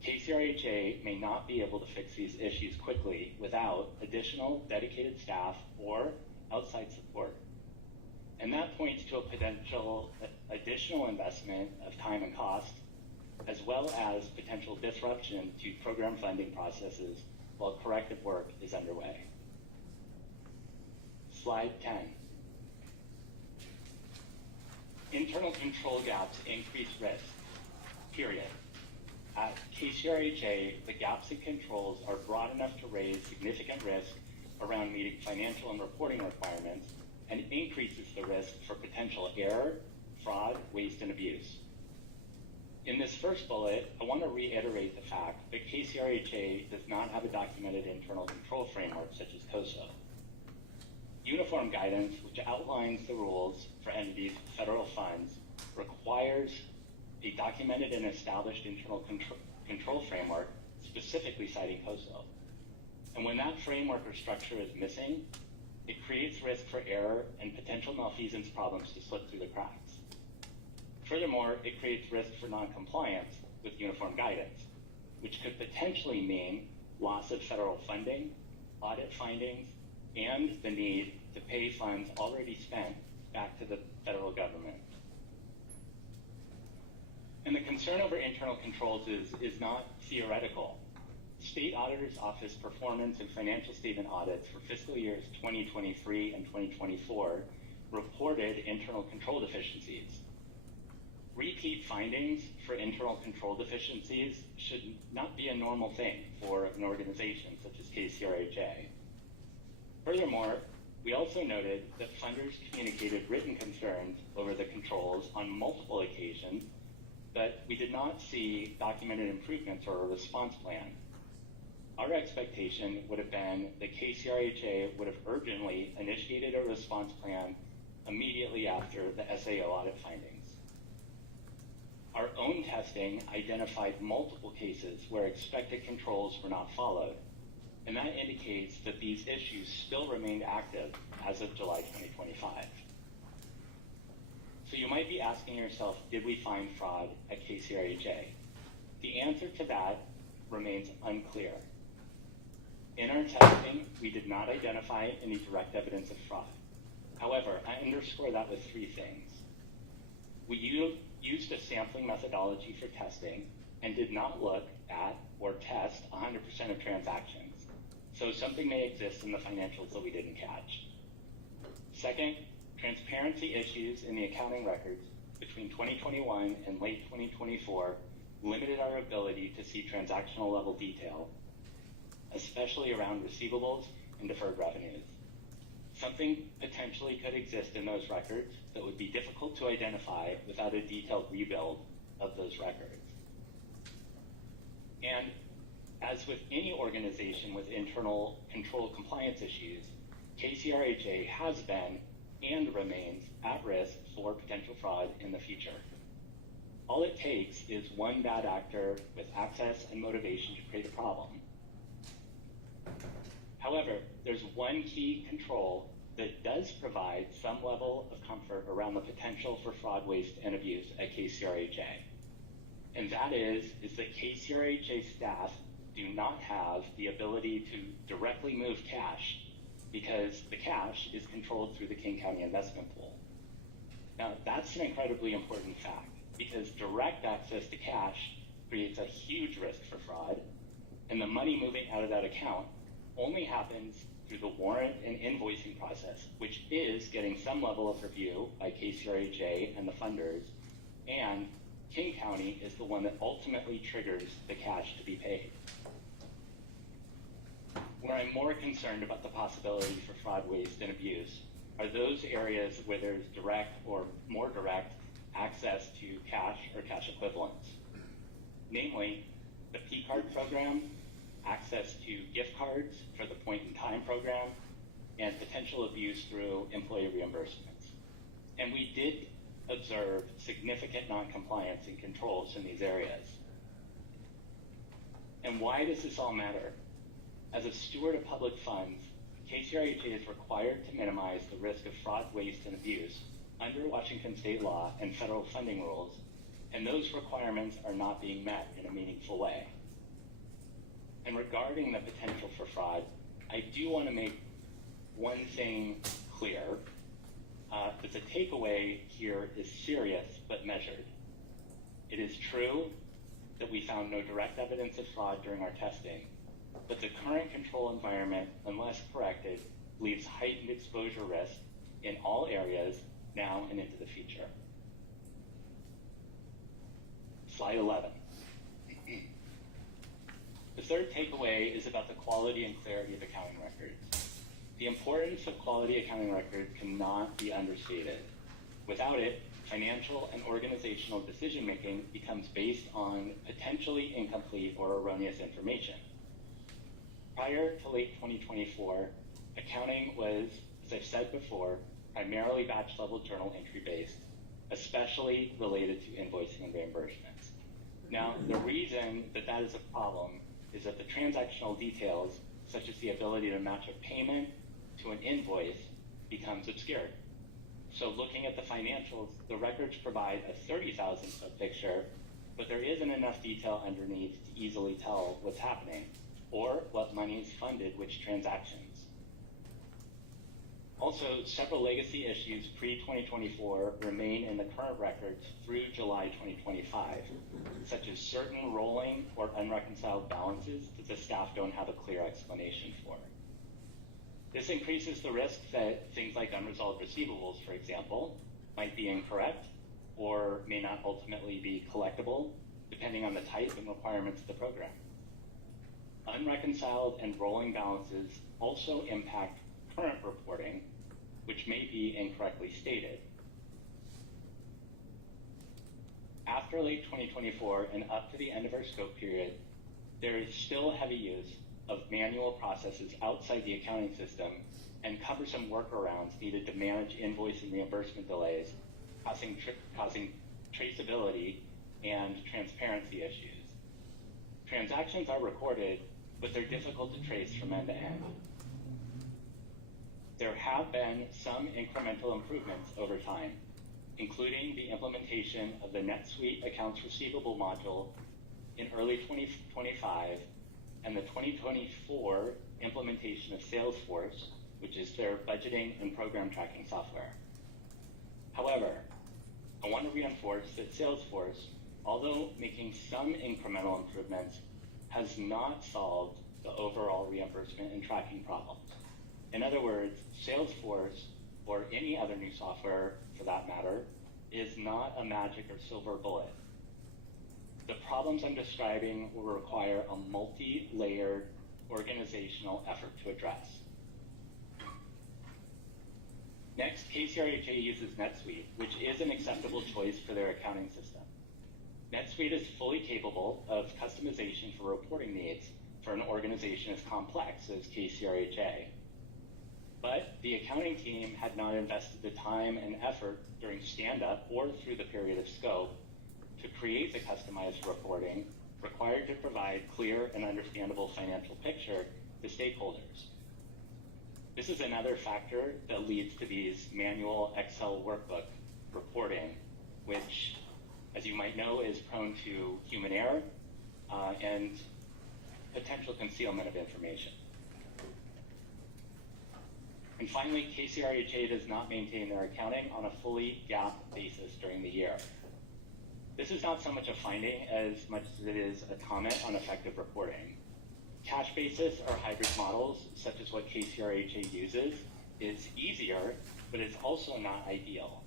KCRHA may not be able to fix these issues quickly without additional dedicated staff or outside support. And that points to a potential additional investment of time and cost, as well as potential disruption to program funding processes while corrective work is underway. Slide 10. Internal control gaps increase risk, period. At KCRHA, the gaps in controls are broad enough to raise significant risk around meeting financial and reporting requirements and increases the risk for potential error, fraud, waste, and abuse. In this first bullet, I want to reiterate the fact that KCRHA does not have a documented internal control framework such as KOSO. Uniform guidance, which outlines the rules for entities with federal funds, requires a documented and established internal control framework, specifically citing KOSO. And when that framework or structure is missing, it creates risk for error and potential malfeasance problems to slip through the cracks. Furthermore, it creates risk for non-compliance with uniform guidance. which could potentially mean loss of federal funding, audit findings, and the need to pay funds already spent back to the federal government. And the concern over internal controls is not theoretical. State Auditor's Office performance and financial statement audits for fiscal years 2023 and 2024 reported internal control deficiencies. Repeat findings for internal control deficiencies should not be a normal thing for an organization such as KCRHA. Furthermore, we also noted that funders communicated written concerns over the controls on multiple occasions, but we did not see documented improvements or a response plan. Our expectation would have been that KCRHA would have urgently initiated a response plan immediately after the SAO audit findings. Our own testing identified multiple cases where expected controls were not followed, and that indicates that these issues still remained active as of July 2025. So you might be asking yourself, did we find fraud at KCRHA? The answer to that remains unclear. In our testing, we did not identify any direct evidence of fraud. However, I underscore that with three things. We used a sampling methodology for testing and did not look at or test 100% of transactions. So something may exist in the financials that we didn't catch. Second, transparency issues in the accounting records between 2021 and late 2024 limited our ability to see transactional level detail, especially around receivables and deferred revenues. Something potentially could exist in those records that would be difficult to identify without a detailed rebuild of those records. And as with any organization with internal control compliance issues, KCRHA has been and remains at risk for potential fraud in the future. All it takes is one bad actor with access and motivation to create a problem. However, there's one key control that does provide some level of comfort around the potential for fraud, waste, and abuse at KCRHA. And that is that KCRHA staff do not have the ability to directly move cash because the cash is controlled through the King County Investment Pool. Now, that's an incredibly important fact because direct access to cash creates a huge risk for fraud, and the money moving out of that account only happens through the warrant and invoicing process, which is getting some level of review by KCRHA and the funders, and King County is the one that ultimately triggers the cash to be paid. Where I'm more concerned about the possibility for fraud, waste, and abuse are those areas where there's direct or more direct access to cash or cash equivalents. Namely, the P-card program, access to gift cards for the point-in-time program, and potential abuse through employee reimbursements. And we did observe significant non-compliance and controls in these areas. And why does this all matter? As a steward of public funds, KCRHA is required to minimize the risk of fraud, waste, and abuse under Washington state law and federal funding rules, and those requirements are not being met in a meaningful way. And regarding the potential for fraud, I do want to make one thing clear, that the takeaway here is serious but measured. It is true that we found no direct evidence of fraud during our testing, but the current control environment, unless corrected, leaves heightened exposure risk in all areas now and into the future. Slide 11. The third takeaway is about the quality and clarity of accounting records. The importance of quality accounting records cannot be understated. Without it, financial and organizational decision-making becomes based on potentially incomplete or erroneous information. Prior to late 2024, accounting was, as I've said before, primarily batch-level journal entry-based, especially related to invoicing and reimbursements. Now, the reason that that is a problem is that the transactional details, such as the ability to match a payment to an invoice, becomes obscured. So looking at the financials, the records provide a 30,000-foot picture, but there isn't enough detail underneath to easily tell what's happening or what monies funded which transactions. Also, several legacy issues pre-2024 remain in the current records through July 2025, such as certain rolling or unreconciled balances that the staff don't have a clear explanation for. This increases the risk that things like unresolved receivables, for example, might be incorrect or may not ultimately be collectible, depending on the type and requirements of the program. Unreconciled and rolling balances also impact current reporting, which may be incorrectly stated. After late 2024 and up to the end of our scope period, there is still heavy use of manual processes outside the accounting system and cumbersome workarounds needed to manage invoice and reimbursement delays, causing traceability and transparency issues. Transactions are recorded, but they're difficult to trace from end to end. There have been some incremental improvements over time, including the implementation of the NetSuite accounts receivable module in early 2025 and the 2024 implementation of Salesforce, which is their budgeting and program tracking software. However, I want to reinforce that Salesforce, although making some incremental improvements, has not solved the overall reimbursement and tracking problems. In other words, Salesforce, or any other new software for that matter, is not a magic or silver bullet. The problems I'm describing will require a multi-layered organizational effort to address. Next, KCRHA uses NetSuite, which is an acceptable choice for their accounting system. NetSuite is fully capable of customization for reporting needs for an organization as complex as KCRHA. But the accounting team had not invested the time and effort during stand-up or through the period of scope to create the customized reporting required to provide clear and understandable financial picture to stakeholders. This is another factor that leads to these manual Excel workbook reporting, which, as you might know, is prone to human error and potential concealment of information. And finally, KCRHA does not maintain their accounting on a fully GAAP basis during the year. This is not so much a finding as much as it is a comment on effective reporting. Cash basis or hybrid models, such as what KCRHA uses, is easier, but it's also not ideal.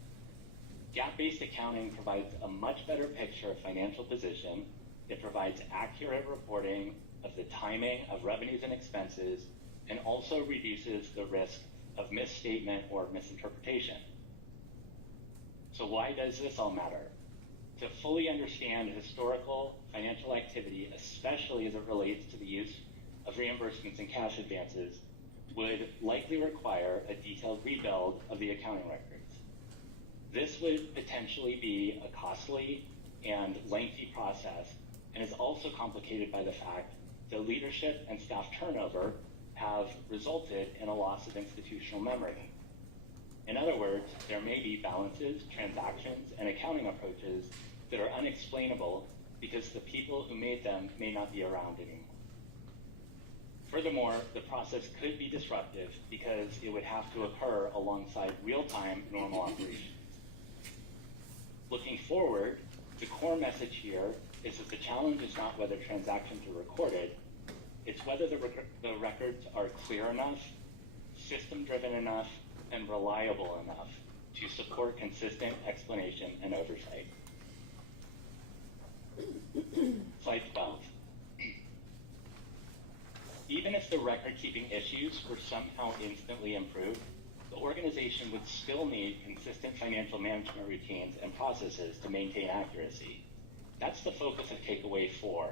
GAAP-based accounting provides a much better picture of financial position. It provides accurate reporting of the timing of revenues and expenses, and also reduces the risk of misstatement or misinterpretation. So why does this all matter? To fully understand historical financial activity, especially as it relates to the use of reimbursements and cash advances, would likely require a detailed rebuild of the accounting records. This would potentially be a costly and lengthy process, and is also complicated by the fact that leadership and staff turnover have resulted in a loss of institutional memory. In other words, there may be balances, transactions, and accounting approaches that are unexplainable because the people who made them may not be around anymore. Furthermore, the process could be disruptive because it would have to occur alongside real-time normal operations. Looking forward, the core message here is that the challenge is not whether transactions are recorded, it's whether the records are clear enough, system-driven enough, and reliable enough to support consistent explanation and oversight. Slide 12. Even if the record-keeping issues were somehow instantly improved, the organization would still need consistent financial management routines and processes to maintain accuracy. That's the focus of Takeaway 4,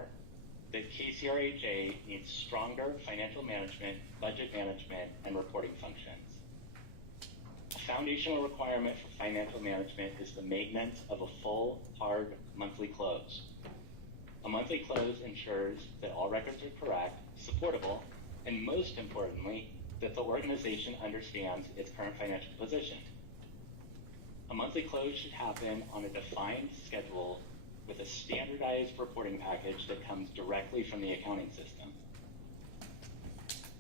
that KCRHA needs stronger financial management, budget management, and reporting functions. A foundational requirement for financial management is the maintenance of a full, hard monthly close. A monthly close ensures that all records are correct, supportable, and most importantly, that the organization understands its current financial position. A monthly close should happen on a defined schedule with a standardized reporting package that comes directly from the accounting system.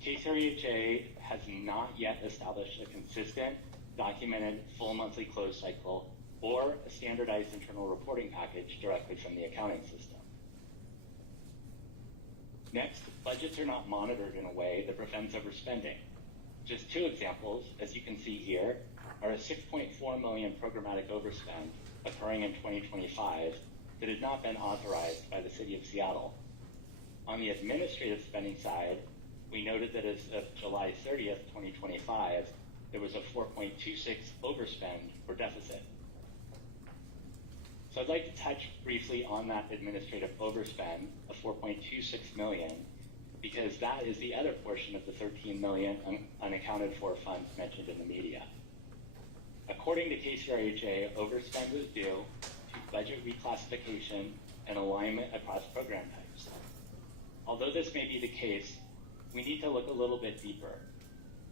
KCRHA has not yet established a consistent, documented, full monthly close cycle or a standardized internal reporting package directly from the accounting system. Next, budgets are not monitored in a way that prevents overspending. Just two examples, as you can see here, are a $6.4 million programmatic overspend occurring in 2025 that had not been authorized by the City of Seattle. On the administrative spending side, we noted that as of July 30th, 2025, there was a 4.26 overspend or deficit. So I'd like to touch briefly on that administrative overspend of 4.26 million, because that is the other portion of the 13 million unaccounted for funds mentioned in the media. According to KCRHA, overspend was due to budget reclassification and alignment across program types. Although this may be the case, we need to look a little bit deeper.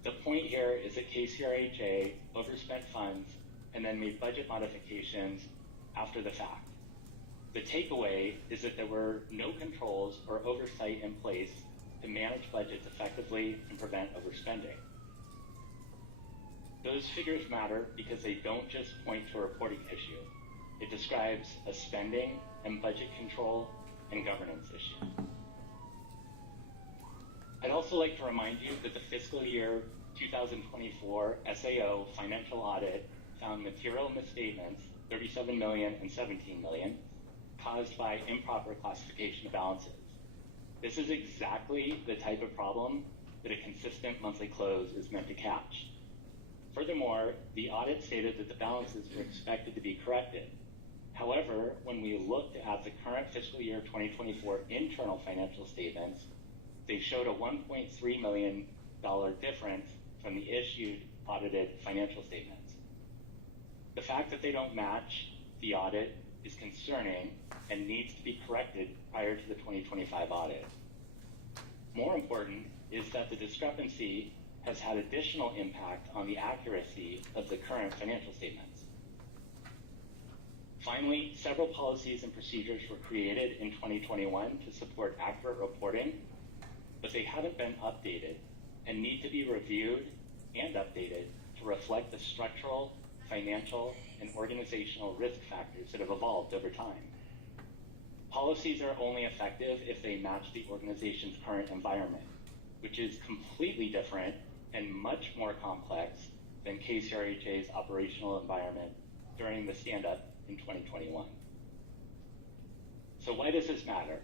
The point here is that KCRHA overspent funds and then made budget modifications after the fact. The takeaway is that there were no controls or oversight in place to manage budgets effectively and prevent overspending. Those figures matter because they don't just point to a reporting issue. It describes a spending and budget control and governance issue. I'd also like to remind you that the fiscal year 2024 SAO financial audit found material misstatements, 37 million and 17 million, caused by improper classification of balances. This is exactly the type of problem that a consistent monthly close is meant to catch. Furthermore, the audit stated that the balances were expected to be corrected. However, when we looked at the current fiscal year 2024 internal financial statements, they showed a $1.3 million difference from the issued audited financial statements. The fact that they don't match the audit is concerning and needs to be corrected prior to the 2025 audit. More important is that the discrepancy has had additional impact on the accuracy of the current financial statements. Finally, several policies and procedures were created in 2021 to support accurate reporting, but they haven't been updated and need to be reviewed and updated to reflect the structural, financial, and organizational risk factors that have evolved over time. Policies are only effective if they match the organization's current environment, which is completely different and much more complex than KCRHA's operational environment during the stand-up in 2021. So why does this matter?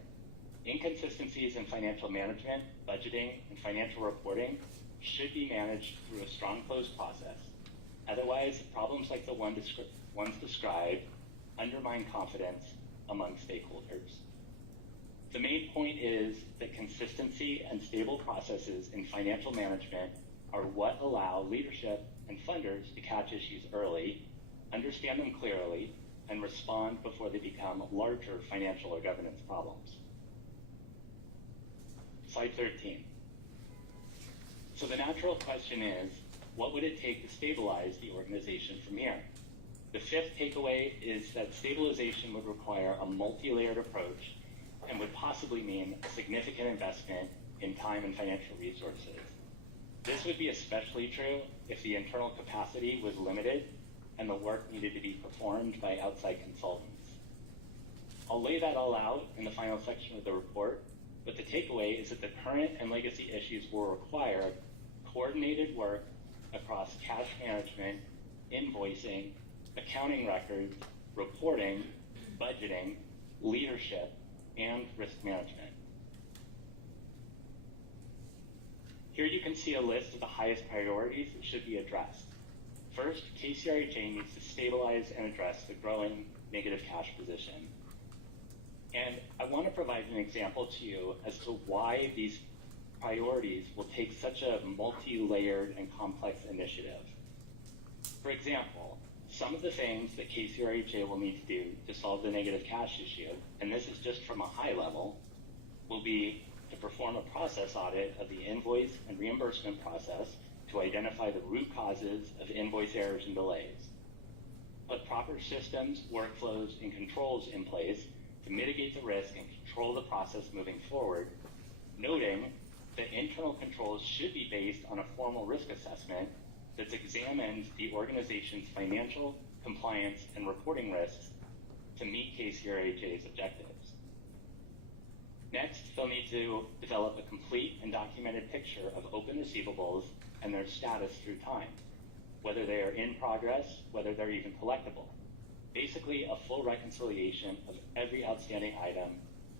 Inconsistencies in financial management, budgeting, and financial reporting should be managed through a strong close process. Otherwise, problems like the ones described undermine confidence among stakeholders. The main point is that consistency and stable processes in financial management are what allow leadership and funders to catch issues early, understand them clearly, and respond before they become larger financial or governance problems. Slide 13. So the natural question is, what would it take to stabilize the organization from here? The fifth takeaway is that stabilization would require a multi-layered approach and would possibly mean a significant investment in time and financial resources. This would be especially true if the internal capacity was limited and the work needed to be performed by outside consultants. I'll lay that all out in the final section of the report, but the takeaway is that the current and legacy issues will require coordinated work across cash management, invoicing, accounting records, reporting, budgeting, leadership, and risk management. Here you can see a list of the highest priorities that should be addressed. First, KCRHA needs to stabilize and address the growing negative cash position. And I want to provide an example to you as to why these priorities will take such a multi-layered and complex initiative. For example, some of the things that KCRHA will need to do to solve the negative cash issue, and this is just from a high level, will be to perform a process audit of the invoice and reimbursement process to identify the root causes of invoice errors and delays, put proper systems, workflows, and controls in place to mitigate the risk and control the process moving forward, noting that internal controls should be based on a formal risk assessment that's examined the organization's financial, compliance, and reporting risks to meet KCRHA's objectives. Next, they'll need to develop a complete and documented picture of open receivables and their status through time, whether they are in progress, whether they're even collectible. Basically, a full reconciliation of every outstanding item,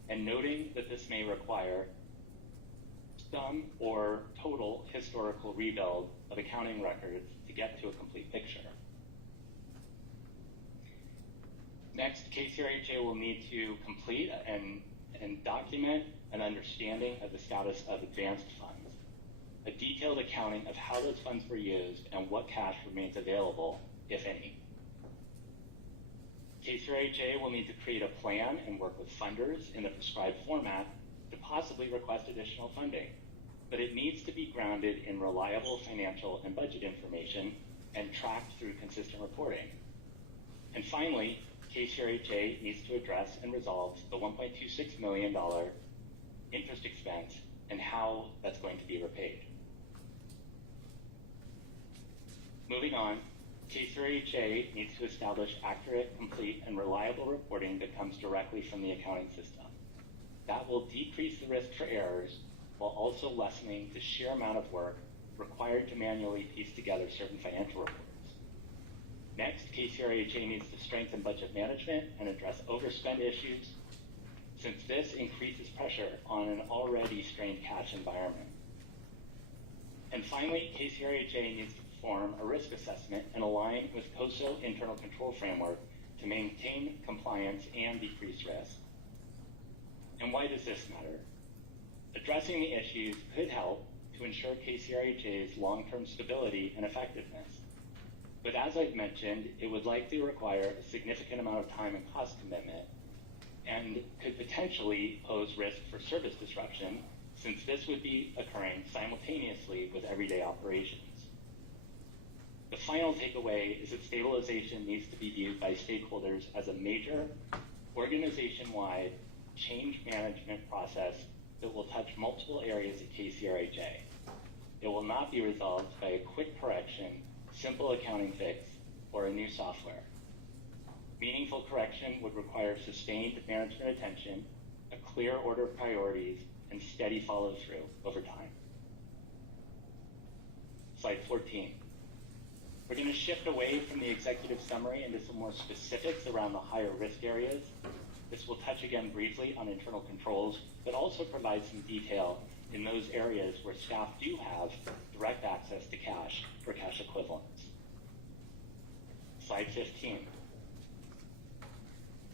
and noting that this may require some or total historical rebuild of accounting records to get to a complete picture. Next, KCRHA will need to complete and document an understanding of the status of advanced funds, a detailed accounting of how those funds were used and what cash remains available, if any. KCRHA will need to create a plan and work with funders in the prescribed format to possibly request additional funding, but it needs to be grounded in reliable financial and budget information and tracked through consistent reporting. And finally, KCRHA needs to address and resolve the $1.26 million interest expense and how that's going to be repaid. Moving on, KCRHA needs to establish accurate, complete, and reliable reporting that comes directly from the accounting system. That will decrease the risk for errors while also lessening the sheer amount of work required to manually piece together certain financial reports. Next, KCRHA needs to strengthen budget management and address overspend issues, since this increases pressure on an already strained cash environment. And finally, KCRHA needs to perform a risk assessment and align with KOSO internal control framework to maintain compliance and decrease risk. And why does this matter? Addressing the issues could help to ensure KCRHA's long-term stability and effectiveness. But as I've mentioned, it would likely require a significant amount of time and cost commitment and could potentially pose risk for service disruption, since this would be occurring simultaneously with everyday operations. The final takeaway is that stabilization needs to be viewed by stakeholders as a major, organization-wide change management process that will touch multiple areas at KCRHA. It will not be resolved by a quick correction, simple accounting fix, or a new software. Meaningful correction would require sustained management attention, a clear order of priorities, and steady follow-through over time. Slide 14. We're going to shift away from the executive summary into some more specifics around the higher risk areas. This will touch again briefly on internal controls, but also provide some detail in those areas where staff do have direct access to cash for cash equivalents. Slide 15.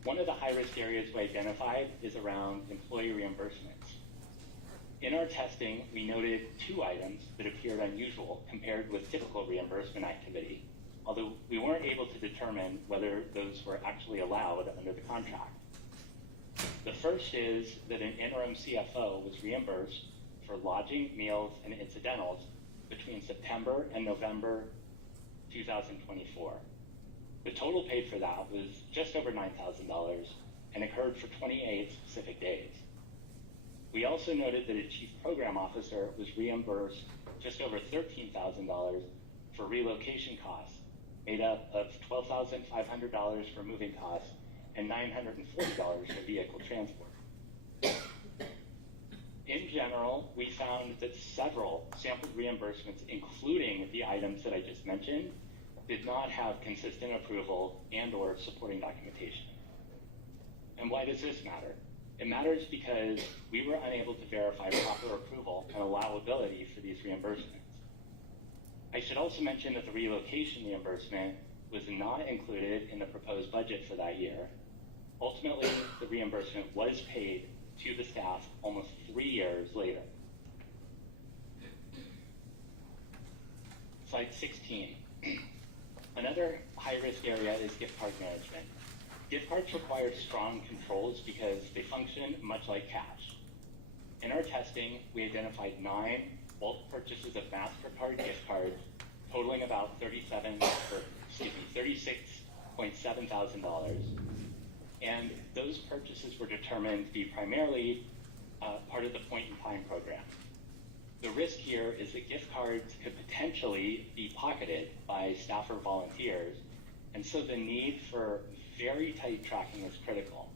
One of the high-risk areas we identified is around employee reimbursements. In our testing, we noted 2 items that appeared unusual compared with typical reimbursement activity, although we weren't able to determine whether those were actually allowed under the contract. The first is that an interim CFO was reimbursed for lodging, meals, and incidentals between September and November 2024. The total paid for that was just over $9,000 and occurred for 28 specific days. We also noted that a chief program officer was reimbursed just over $13,000 for relocation costs, made up of $12,500 for moving costs and $940 for vehicle transport. In general, we found that several sampled reimbursements, including the items that I just mentioned, did not have consistent approval and/or supporting documentation. And why does this matter? It matters because we were unable to verify proper approval and allowability for these reimbursements. I should also mention that the relocation reimbursement was not included in the proposed budget for that year. Ultimately, the reimbursement was paid to the staff almost 3 years later. Slide 16. Another high-risk area is gift card management. Gift cards require strong controls because they function much like cash. In our testing, we identified 9 bulk purchases of MasterCard gift cards totaling about $36.7 thousand. and those purchases were determined to be primarily part of the point-in-time program. The risk here is that gift cards could potentially be pocketed by staff or volunteers, and so the need for very tight tracking is critical.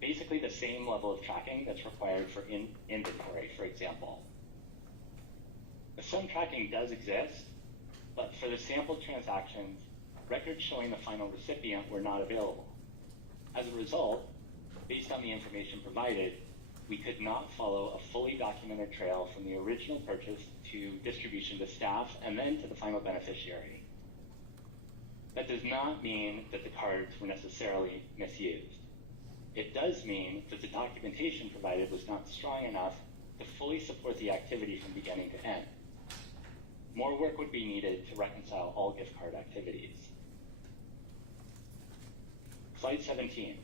Basically the same level of tracking that's required for inventory, for example. Some tracking does exist, but for the sample transactions, records showing the final recipient were not available. As a result, based on the information provided, we could not follow a fully documented trail from the original purchase to distribution to staff and then to the final beneficiary. That does not mean that the cards were necessarily misused. It does mean that the documentation provided was not strong enough to fully support the activity from beginning to end. More work would be needed to reconcile all gift card activities. Slide 17.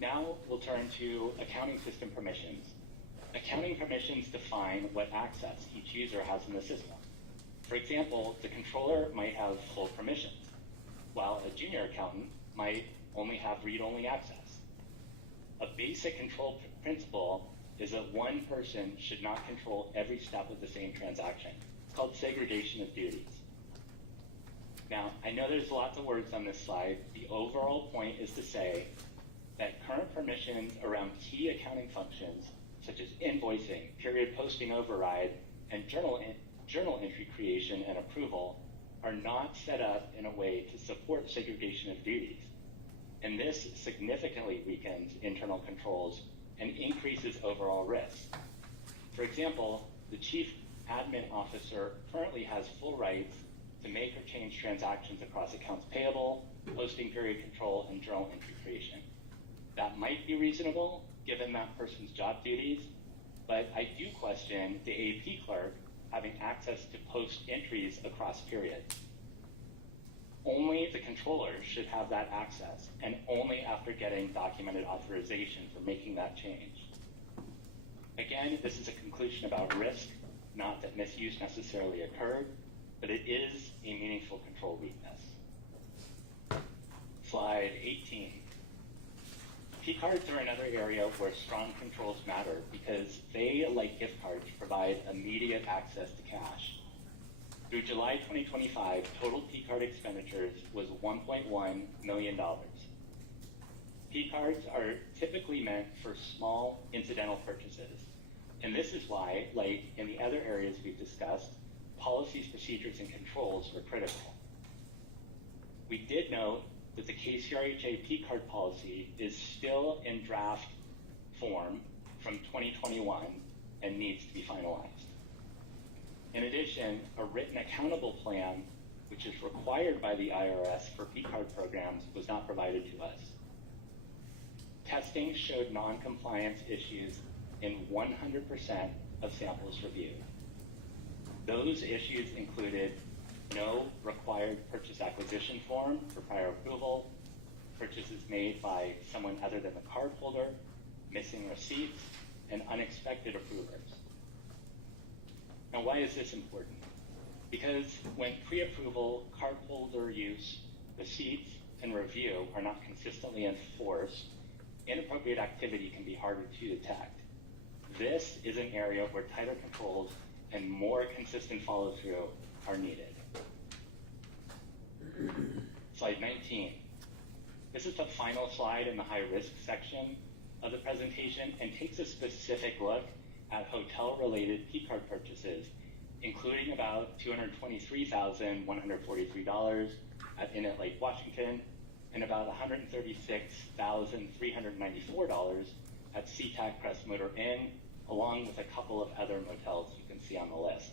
Now we'll turn to accounting system permissions. Accounting permissions define what access each user has in the system. For example, the controller might have full permissions, while a junior accountant might only have read-only access. A basic control principle is that one person should not control every step of the same transaction. It's called segregation of duties. Now, I know there's lots of words on this slide. The overall point is to say that current permissions around key accounting functions, such as invoicing, period posting override, and journal entry creation and approval, are not set up in a way to support segregation of duties. And this significantly weakens internal controls and increases overall risk. For example, the chief admin officer currently has full rights to make or change transactions across accounts payable, posting period control, and journal entry creation. That might be reasonable given that person's job duties, but I do question the AP clerk having access to post entries across periods. Only the controller should have that access, and only after getting documented authorization for making that change. Again, this is a conclusion about risk, not that misuse necessarily occurred, but it is a meaningful control weakness. Slide 18. P-cards are another area where strong controls matter because they, like gift cards, provide immediate access to cash. Through July 2025, total P-card expenditures was $1.1 million. P-cards are typically meant for small incidental purchases. And this is why, like in the other areas we've discussed, policies, procedures, and controls are critical. We did note that the KCRHA P-card policy is still in draft form from 2021 and needs to be finalized. In addition, a written accountable plan, which is required by the IRS for P-card programs, was not provided to us. Testing showed non-compliance issues in 100% of samples reviewed. Those issues included no required purchase acquisition form for prior approval, purchases made by someone other than the card holder, missing receipts, and unexpected approvers. Now, why is this important? Because when pre-approval, cardholder use, receipts, and review are not consistently enforced, inappropriate activity can be harder to detect. This is an area where tighter controls and more consistent follow-through are needed. Slide 19. This is the final slide in the high-risk section of the presentation and takes a specific look at hotel-related P-card purchases, including about $223,143 at Inn at Lake Washington and about $136,394 at SeaTac Press Motor Inn, along with a couple of other motels you can see on the list.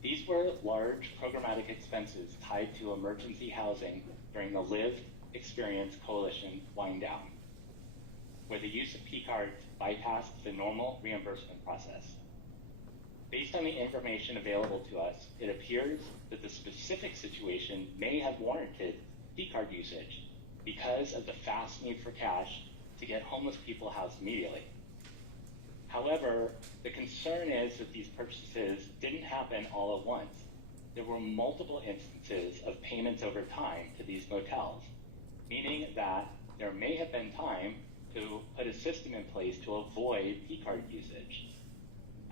These were large programmatic expenses tied to emergency housing during the Lived Experience Coalition wind down, where the use of P-cards bypassed the normal reimbursement process. Based on the information available to us, it appears that the specific situation may have warranted P-card usage because of the fast need for cash to get homeless people housed immediately. However, the concern is that these purchases didn't happen all at once. There were multiple instances of payments over time to these motels, meaning that there may have been time to put a system in place to avoid P-card usage.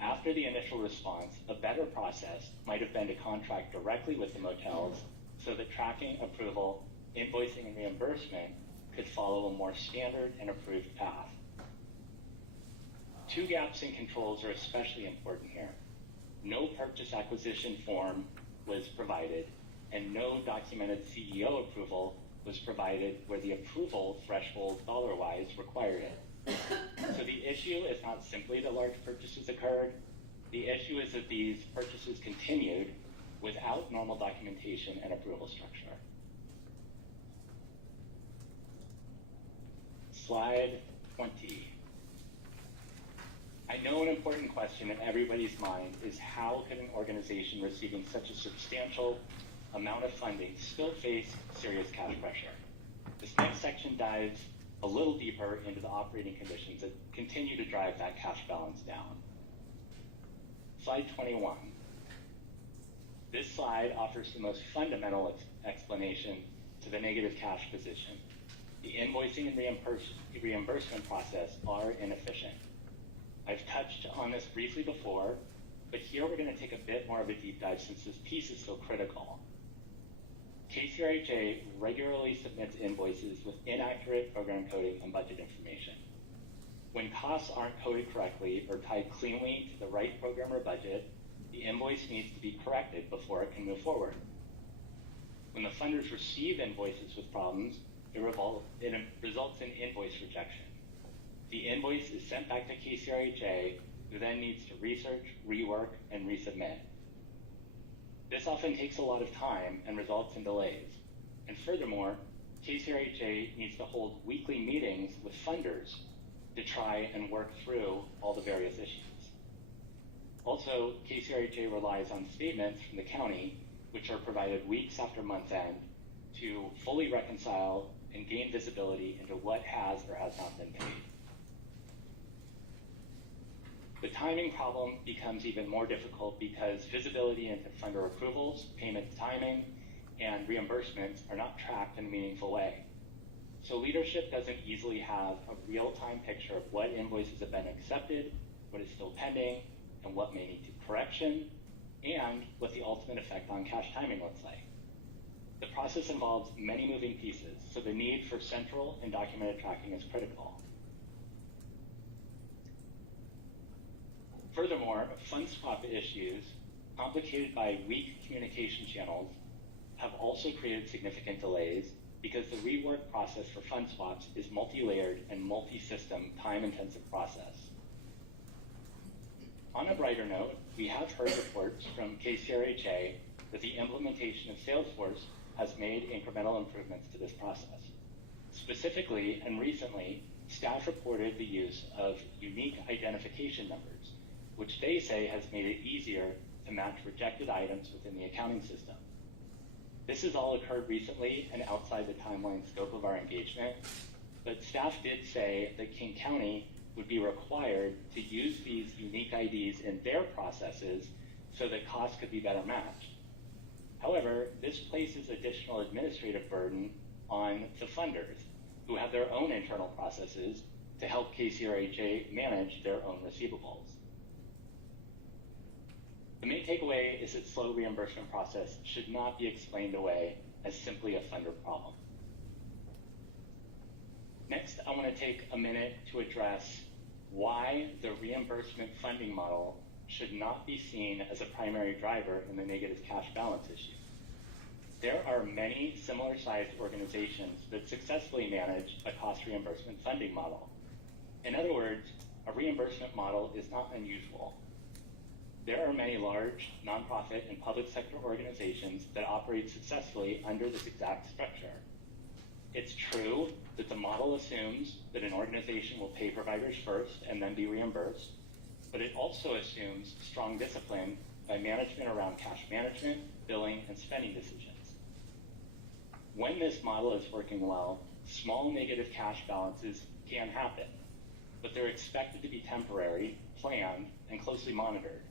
After the initial response, a better process might have been to contract directly with the motels so that tracking, approval, invoicing, and reimbursement could follow a more standard and approved path. Two gaps in controls are especially important here. No purchase acquisition form was provided, and no documented CEO approval was provided where the approval threshold dollar-wise required it. So the issue is not simply that large purchases occurred. The issue is that these purchases continued without normal documentation and approval structure. Slide 20. I know an important question in everybody's mind is how could an organization receiving such a substantial amount of funding still face serious cash pressure? This next section dives a little deeper into the operating conditions that continue to drive that cash balance down. Slide 21. This slide offers the most fundamental explanation to the negative cash position. The invoicing and reimbursement process are inefficient. I've touched on this briefly before, but here we're going to take a bit more of a deep dive since this piece is so critical. KCRHA regularly submits invoices with inaccurate program coding and budget information. When costs aren't coded correctly or tied cleanly to the right program or budget, the invoice needs to be corrected before it can move forward. When the funders receive invoices with problems, it results in invoice rejection. The invoice is sent back to KCRHA, who then needs to research, rework, and resubmit. This often takes a lot of time and results in delays. And furthermore, KCRHA needs to hold weekly meetings with funders to try and work through all the various issues. Also, KCRHA relies on statements from the county, which are provided weeks after month end, to fully reconcile and gain visibility into what has or has not been paid. The timing problem becomes even more difficult because visibility into funder approvals, payment timing, and reimbursements are not tracked in a meaningful way. So leadership doesn't easily have a real-time picture of what invoices have been accepted, what is still pending, and what may need correction, and what the ultimate effect on cash timing looks like. The process involves many moving pieces, so the need for central and documented tracking is critical. Furthermore, fund swap issues, complicated by weak communication channels, have also created significant delays because the rework process for fund swaps is multi-layered and multi-system, time-intensive process. On a brighter note, we have heard reports from KCRHA that the implementation of Salesforce has made incremental improvements to this process. Specifically, and recently, staff reported the use of unique identification numbers, which they say has made it easier to match rejected items within the accounting system. This has all occurred recently and outside the timeline scope of our engagement, but staff did say that King County would be required to use these unique IDs in their processes so that costs could be better matched. However, this places additional administrative burden on the funders, who have their own internal processes to help KCRHA manage their own receivables. The main takeaway is that slow reimbursement process should not be explained away as simply a funder problem. Next, I want to take a minute to address why the reimbursement funding model should not be seen as a primary driver in the negative cash balance issue. There are many similar-sized organizations that successfully manage a cost reimbursement funding model. In other words, a reimbursement model is not unusual. There are many large, nonprofit, and public sector organizations that operate successfully under this exact structure. It's true that the model assumes that an organization will pay providers first and then be reimbursed, but it also assumes strong discipline by management around cash management, billing, and spending decisions. When this model is working well, small negative cash balances can happen, but they're expected to be temporary, planned, and closely monitored.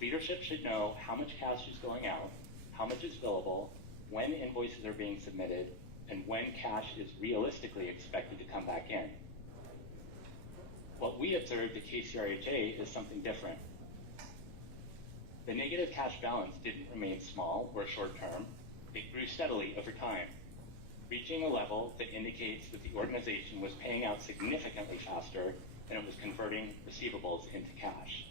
Leadership should know how much cash is going out, how much is billable, when invoices are being submitted, and when cash is realistically expected to come back in. What we observed at KCRHA is something different. The negative cash balance didn't remain small or short-term. It grew steadily over time, reaching a level that indicates that the organization was paying out significantly faster than it was converting receivables into cash.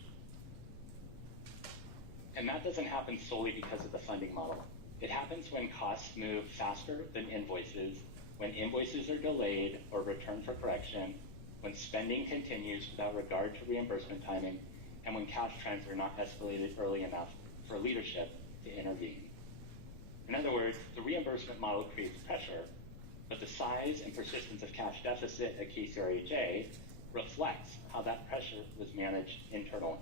And that doesn't happen solely because of the funding model. It happens when costs move faster than invoices, when invoices are delayed or returned for correction, when spending continues without regard to reimbursement timing, and when cash trends are not escalated early enough for leadership to intervene. In other words, the reimbursement model creates pressure, but the size and persistence of cash deficit at KCRHA reflects how that pressure was managed internally.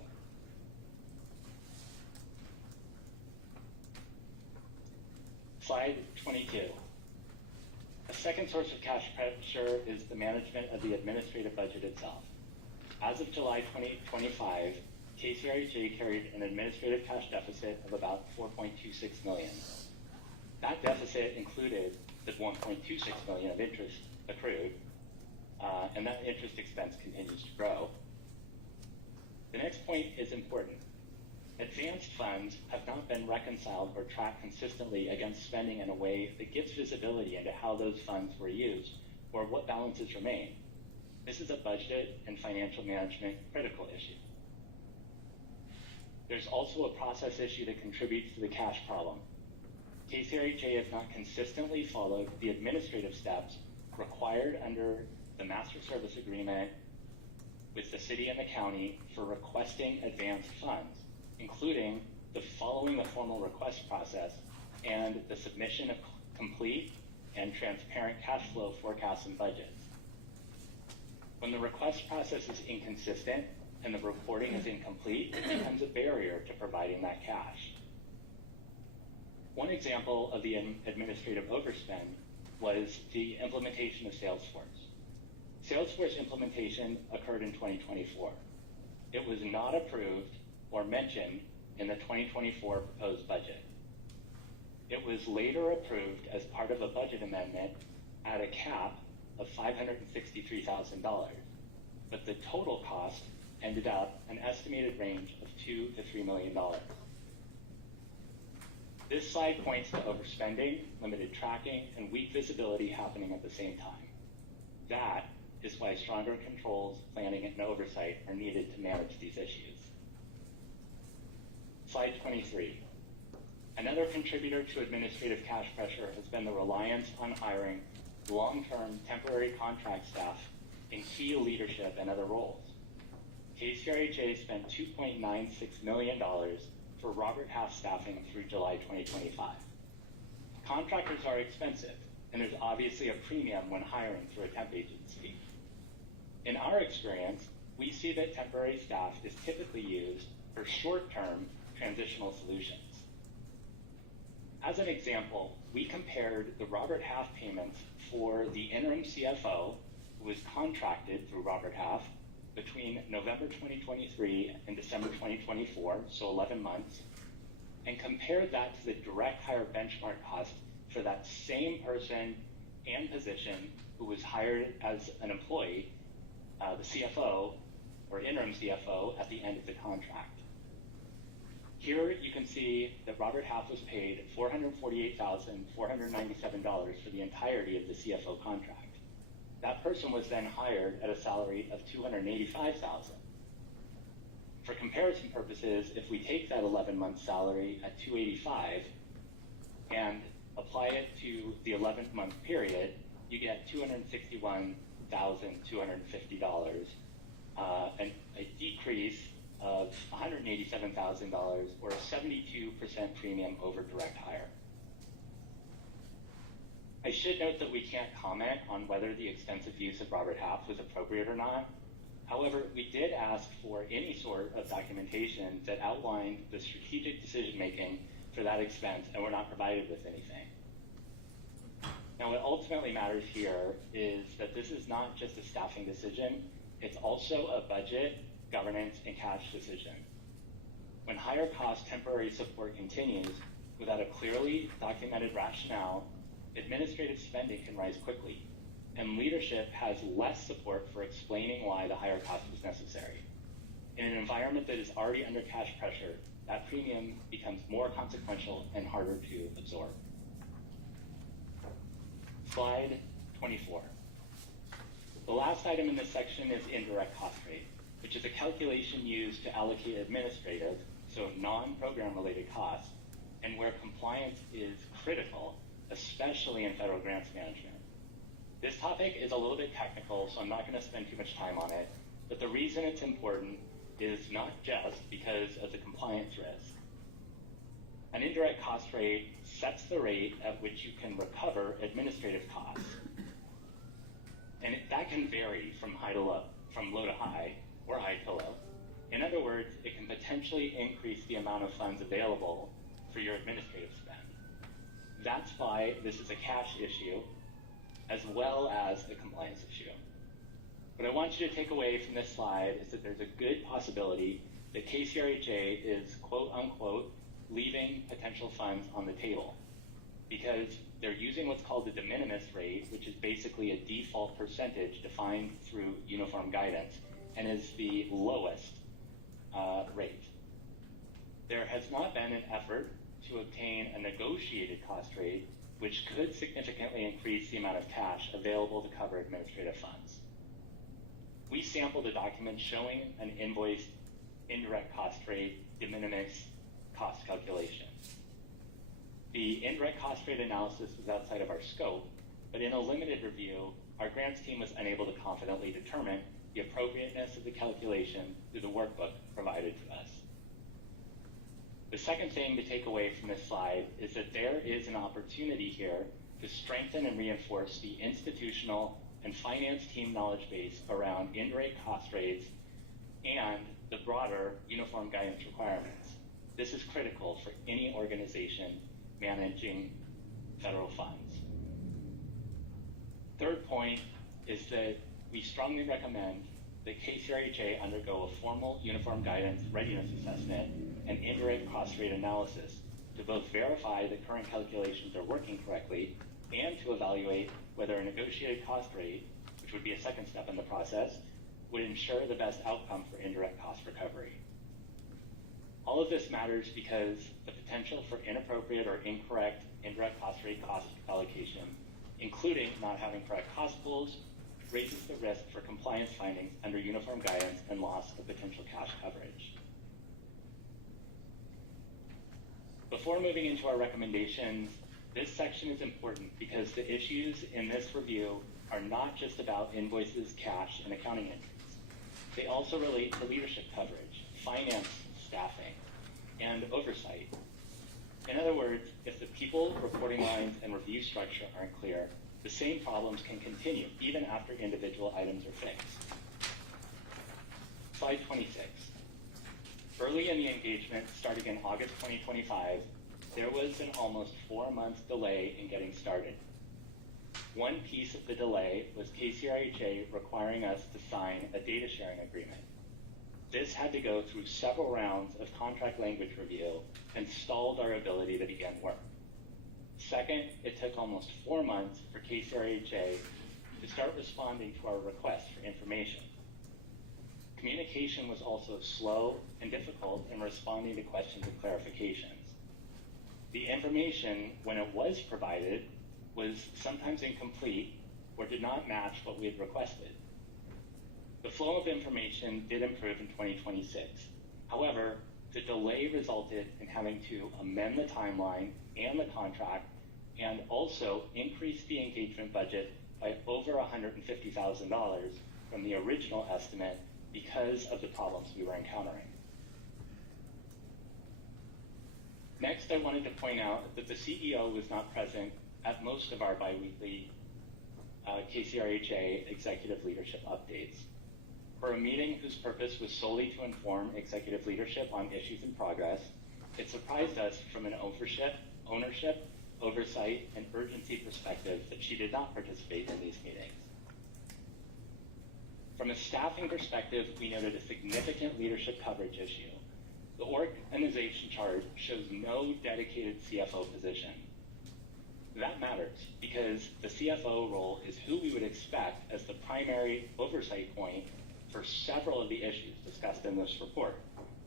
Slide 22. A second source of cash pressure is the management of the administrative budget itself. As of July 2025, KCRHA carried an administrative cash deficit of about $4.26 million. That deficit included the $1.26 million of interest accrued, and that interest expense continues to grow. The next point is important. Advanced funds have not been reconciled or tracked consistently against spending in a way that gives visibility into how those funds were used or what balances remain. This is a budget and financial management critical issue. There's also a process issue that contributes to the cash problem. KCRHA has not consistently followed the administrative steps required under the Master Service Agreement with the city and the county for requesting advanced funds, including following the formal request process and the submission of complete and transparent cash flow forecasts and budgets. When the request process is inconsistent and the reporting is incomplete, it becomes a barrier to providing that cash. One example of the administrative overspend was the implementation of Salesforce. Salesforce implementation occurred in 2024. It was not approved or mentioned in the 2024 proposed budget. It was later approved as part of a budget amendment at a cap of $563,000, but the total cost ended up an estimated range of $2 to $3 million. This slide points to overspending, limited tracking, and weak visibility happening at the same time. That is why stronger controls, planning, and oversight are needed to manage these issues. Slide 23. Another contributor to administrative cash pressure has been the reliance on hiring long-term temporary contract staff in key leadership and other roles. KCRHA spent $2.96 million for Robert Half staffing through July 2025. Contractors are expensive, and there's obviously a premium when hiring through a temp agency. In our experience, we see that temporary staff is typically used for short-term transitional solutions. As an example, we compared the Robert Half payments for the interim CFO, who was contracted through Robert Half, between November 2023 and December 2024, so 11 months, and compared that to the direct hire benchmark cost for that same person and position who was hired as an employee, the CFO or interim CFO at the end of the contract. Here you can see that Robert Half was paid $448,497 for the entirety of the CFO contract. That person was then hired at a salary of $285,000. For comparison purposes, if we take that 11-month salary at $285,000 and apply it to the 11-month period, you get $261,250, and a decrease of $187,000, or a 72% premium over direct hire. I should note that we can't comment on whether the extensive use of Robert Half was appropriate or not. However, we did ask for any sort of documentation that outlined the strategic decision-making for that expense, and we're not provided with anything. Now, what ultimately matters here is that this is not just a staffing decision, it's also a budget, governance, and cash decision. When higher cost temporary support continues without a clearly documented rationale administrative spending can rise quickly, and leadership has less support for explaining why the higher cost was necessary. In an environment that is already under cash pressure, that premium becomes more consequential and harder to absorb. Slide 24. The last item in this section is indirect cost rate, which is a calculation used to allocate administrative, so non-program related costs, and where compliance is critical, especially in federal grants management. This topic is a little bit technical, so I'm not going to spend too much time on it, but the reason it's important is not just because of the compliance risk. An indirect cost rate sets the rate at which you can recover administrative costs. And that can vary from high to low, from low to high, or high to low. In other words, it can potentially increase the amount of funds available for your administrative spend. That's why this is a cash issue, as well as a compliance issue. What I want you to take away from this slide is that there's a good possibility that KCRHA is, quote unquote, leaving potential funds on the table, because they're using what's called the de minimis rate, which is basically a default percentage defined through uniform guidance, and is the lowest rate. There has not been an effort to obtain a negotiated cost rate, which could significantly increase the amount of cash available to cover administrative funds. We sampled a document showing an invoiced indirect cost rate de minimis cost calculation. The indirect cost rate analysis was outside of our scope, but in a limited review, our grants team was unable to confidently determine the appropriateness of the calculation through the workbook provided to us. The second thing to take away from this slide is that there is an opportunity here to strengthen and reinforce the institutional and finance team knowledge base around indirect cost rates and the broader uniform guidance requirements. This is critical for any organization managing federal funds. Third point is that we strongly recommend that KCRHA undergo a formal uniform guidance readiness assessment and indirect cost rate analysis to both verify that current calculations are working correctly and to evaluate whether a negotiated cost rate, which would be a second step in the process, would ensure the best outcome for indirect cost recovery. All of this matters because the potential for inappropriate or incorrect indirect cost rate cost allocation, including not having correct cost pools, raises the risk for compliance findings under uniform guidance and loss of potential cash coverage. Before moving into our recommendations, this section is important because the issues in this review are not just about invoices, cash, and accounting entries. They also relate to leadership coverage, finance staffing, and oversight. In other words, if the people, reporting lines, and review structure aren't clear, the same problems can continue even after individual items are fixed. Slide 26. Early in the engagement, starting in August 2025, there was an almost 4-month delay in getting started. One piece of the delay was KCRHA requiring us to sign a data sharing agreement. This had to go through several rounds of contract language review and stalled our ability to begin work. Second, it took almost 4 months for KCRHA to start responding to our requests for information. Communication was also slow and difficult in responding to questions and clarifications. The information, when it was provided, was sometimes incomplete or did not match what we had requested. The flow of information did improve in 2026. However, the delay resulted in having to amend the timeline and the contract and also increase the engagement budget by over $150,000 from the original estimate because of the problems we were encountering. Next, I wanted to point out that the CEO was not present at most of our biweekly KCRHA executive leadership updates. For a meeting whose purpose was solely to inform executive leadership on issues in progress, it surprised us from an ownership, oversight, and urgency perspective that she did not participate in these meetings. From a staffing perspective, we noted a significant leadership coverage issue. The organization chart shows no dedicated CFO position. That matters because the CFO role is who we would expect as the primary oversight point for several of the issues discussed in this report,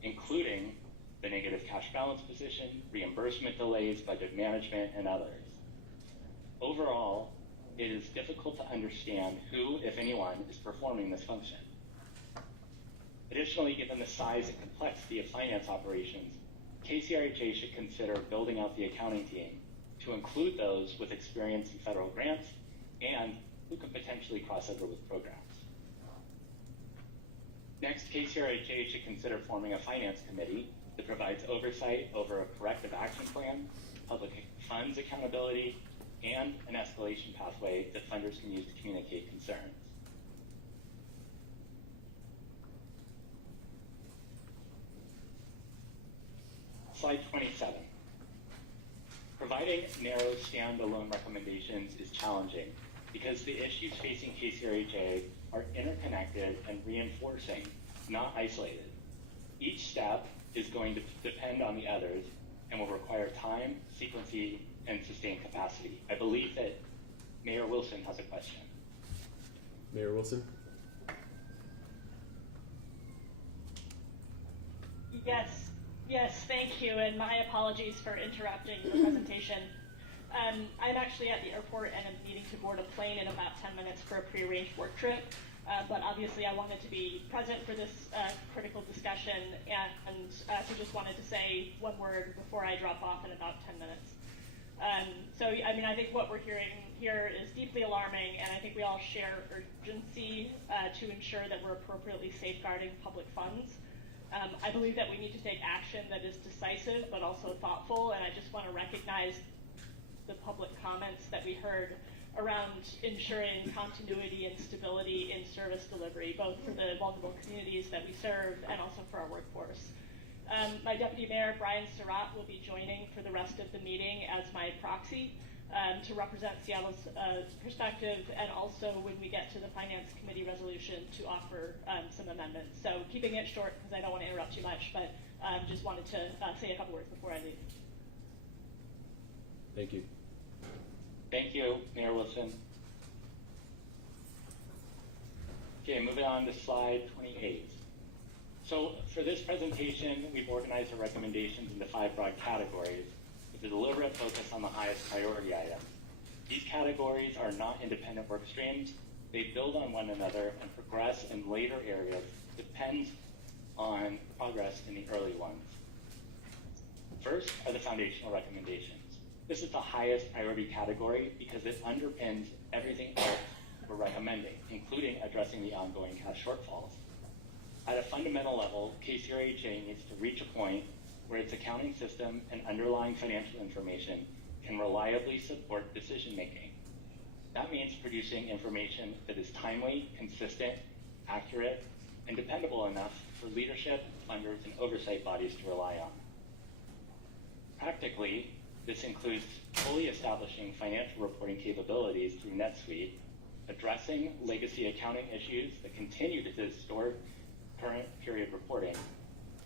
including the negative cash balance position, reimbursement delays, budget management, and others. Overall, it is difficult to understand who, if anyone, is performing this function. Additionally, given the size and complexity of finance operations, KCRHA should consider building out the accounting team to include those with experience in federal grants and who could potentially cross over with programs. Next, KCRHA should consider forming a finance committee that provides oversight over a corrective action plan, public funds accountability, and an escalation pathway that funders can use to communicate concerns. Slide 27. Providing narrow standalone recommendations is challenging because the issues facing KCRHA are interconnected and reinforcing, not isolated. Each step is going to depend on the others and will require time, sequencing, and sustained capacity. I believe that Mayor Wilson has a question. Mayor Wilson? Yes, thank you, and my apologies for interrupting the presentation. I'm actually at the airport and I'm needing to board a plane in about 10 minutes for a prearranged work trip, but obviously I wanted to be present for this critical discussion, and so just wanted to say one word before I drop off in about 10 minutes. I think what we're hearing here is deeply alarming, and I think we all share urgency to ensure that we're appropriately safeguarding public funds. I believe that we need to take action that is decisive but also thoughtful, and I just want to recognize the public comments that we heard around ensuring continuity and stability in service delivery, both for the vulnerable communities that we serve and also for our workforce. My Deputy Mayor, Brian Surratt, will be joining for the rest of the meeting as my proxy to represent Seattle's perspective, and also when we get to the Finance Committee resolution to offer some amendments. So keeping it short because I don't want to interrupt too much, but just wanted to say a couple words before I leave. Thank you. Thank you, Mayor Wilson. Okay, moving on to slide 28. So for this presentation, we've organized our recommendations into 5 broad categories with a deliberate focus on the highest priority items. These categories are not independent work streams. They build on one another and progress in later areas, depends on progress in the early ones. First are the foundational recommendations. This is the highest priority category because it underpins everything else we're recommending, including addressing the ongoing cash shortfalls. At a fundamental level, KCRHA needs to reach a point where its accounting system and underlying financial information can reliably support decision making. That means producing information that is timely, consistent, accurate, and dependable enough for leadership, funders, and oversight bodies to rely on. Practically, this includes fully establishing financial reporting capabilities through NetSuite, addressing legacy accounting issues that continue to distort current period reporting,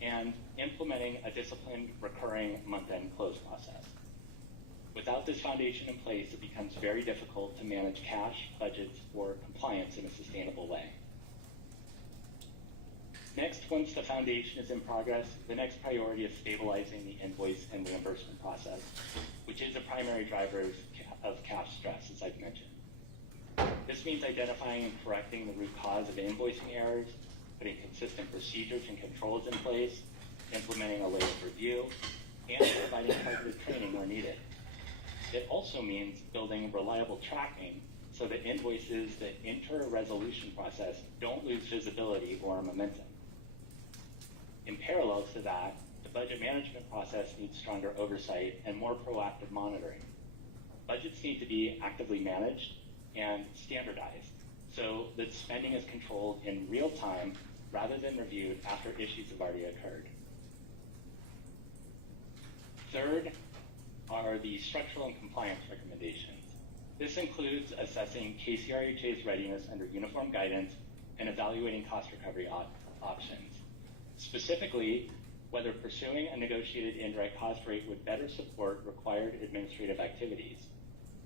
and implementing a disciplined recurring month-end close process. Without this foundation in place, it becomes very difficult to manage cash, budgets, or compliance in a sustainable way. Next, once the foundation is in progress, the next priority is stabilizing the invoice and reimbursement process, which is a primary driver of cash stress, as I've mentioned. This means identifying and correcting the root cause of invoicing errors, putting consistent procedures and controls in place, implementing a layered review, and providing targeted training where needed. It also means building reliable tracking so that invoices that enter a resolution process don't lose visibility or momentum. In parallel to that, the budget management process needs stronger oversight and more proactive monitoring. Budgets need to be actively managed and standardized so that spending is controlled in real time rather than reviewed after issues have already occurred. Third are the structural and compliance recommendations. This includes assessing KCRHA's readiness under uniform guidance and evaluating cost recovery options. Specifically, whether pursuing a negotiated indirect cost rate would better support required administrative activities,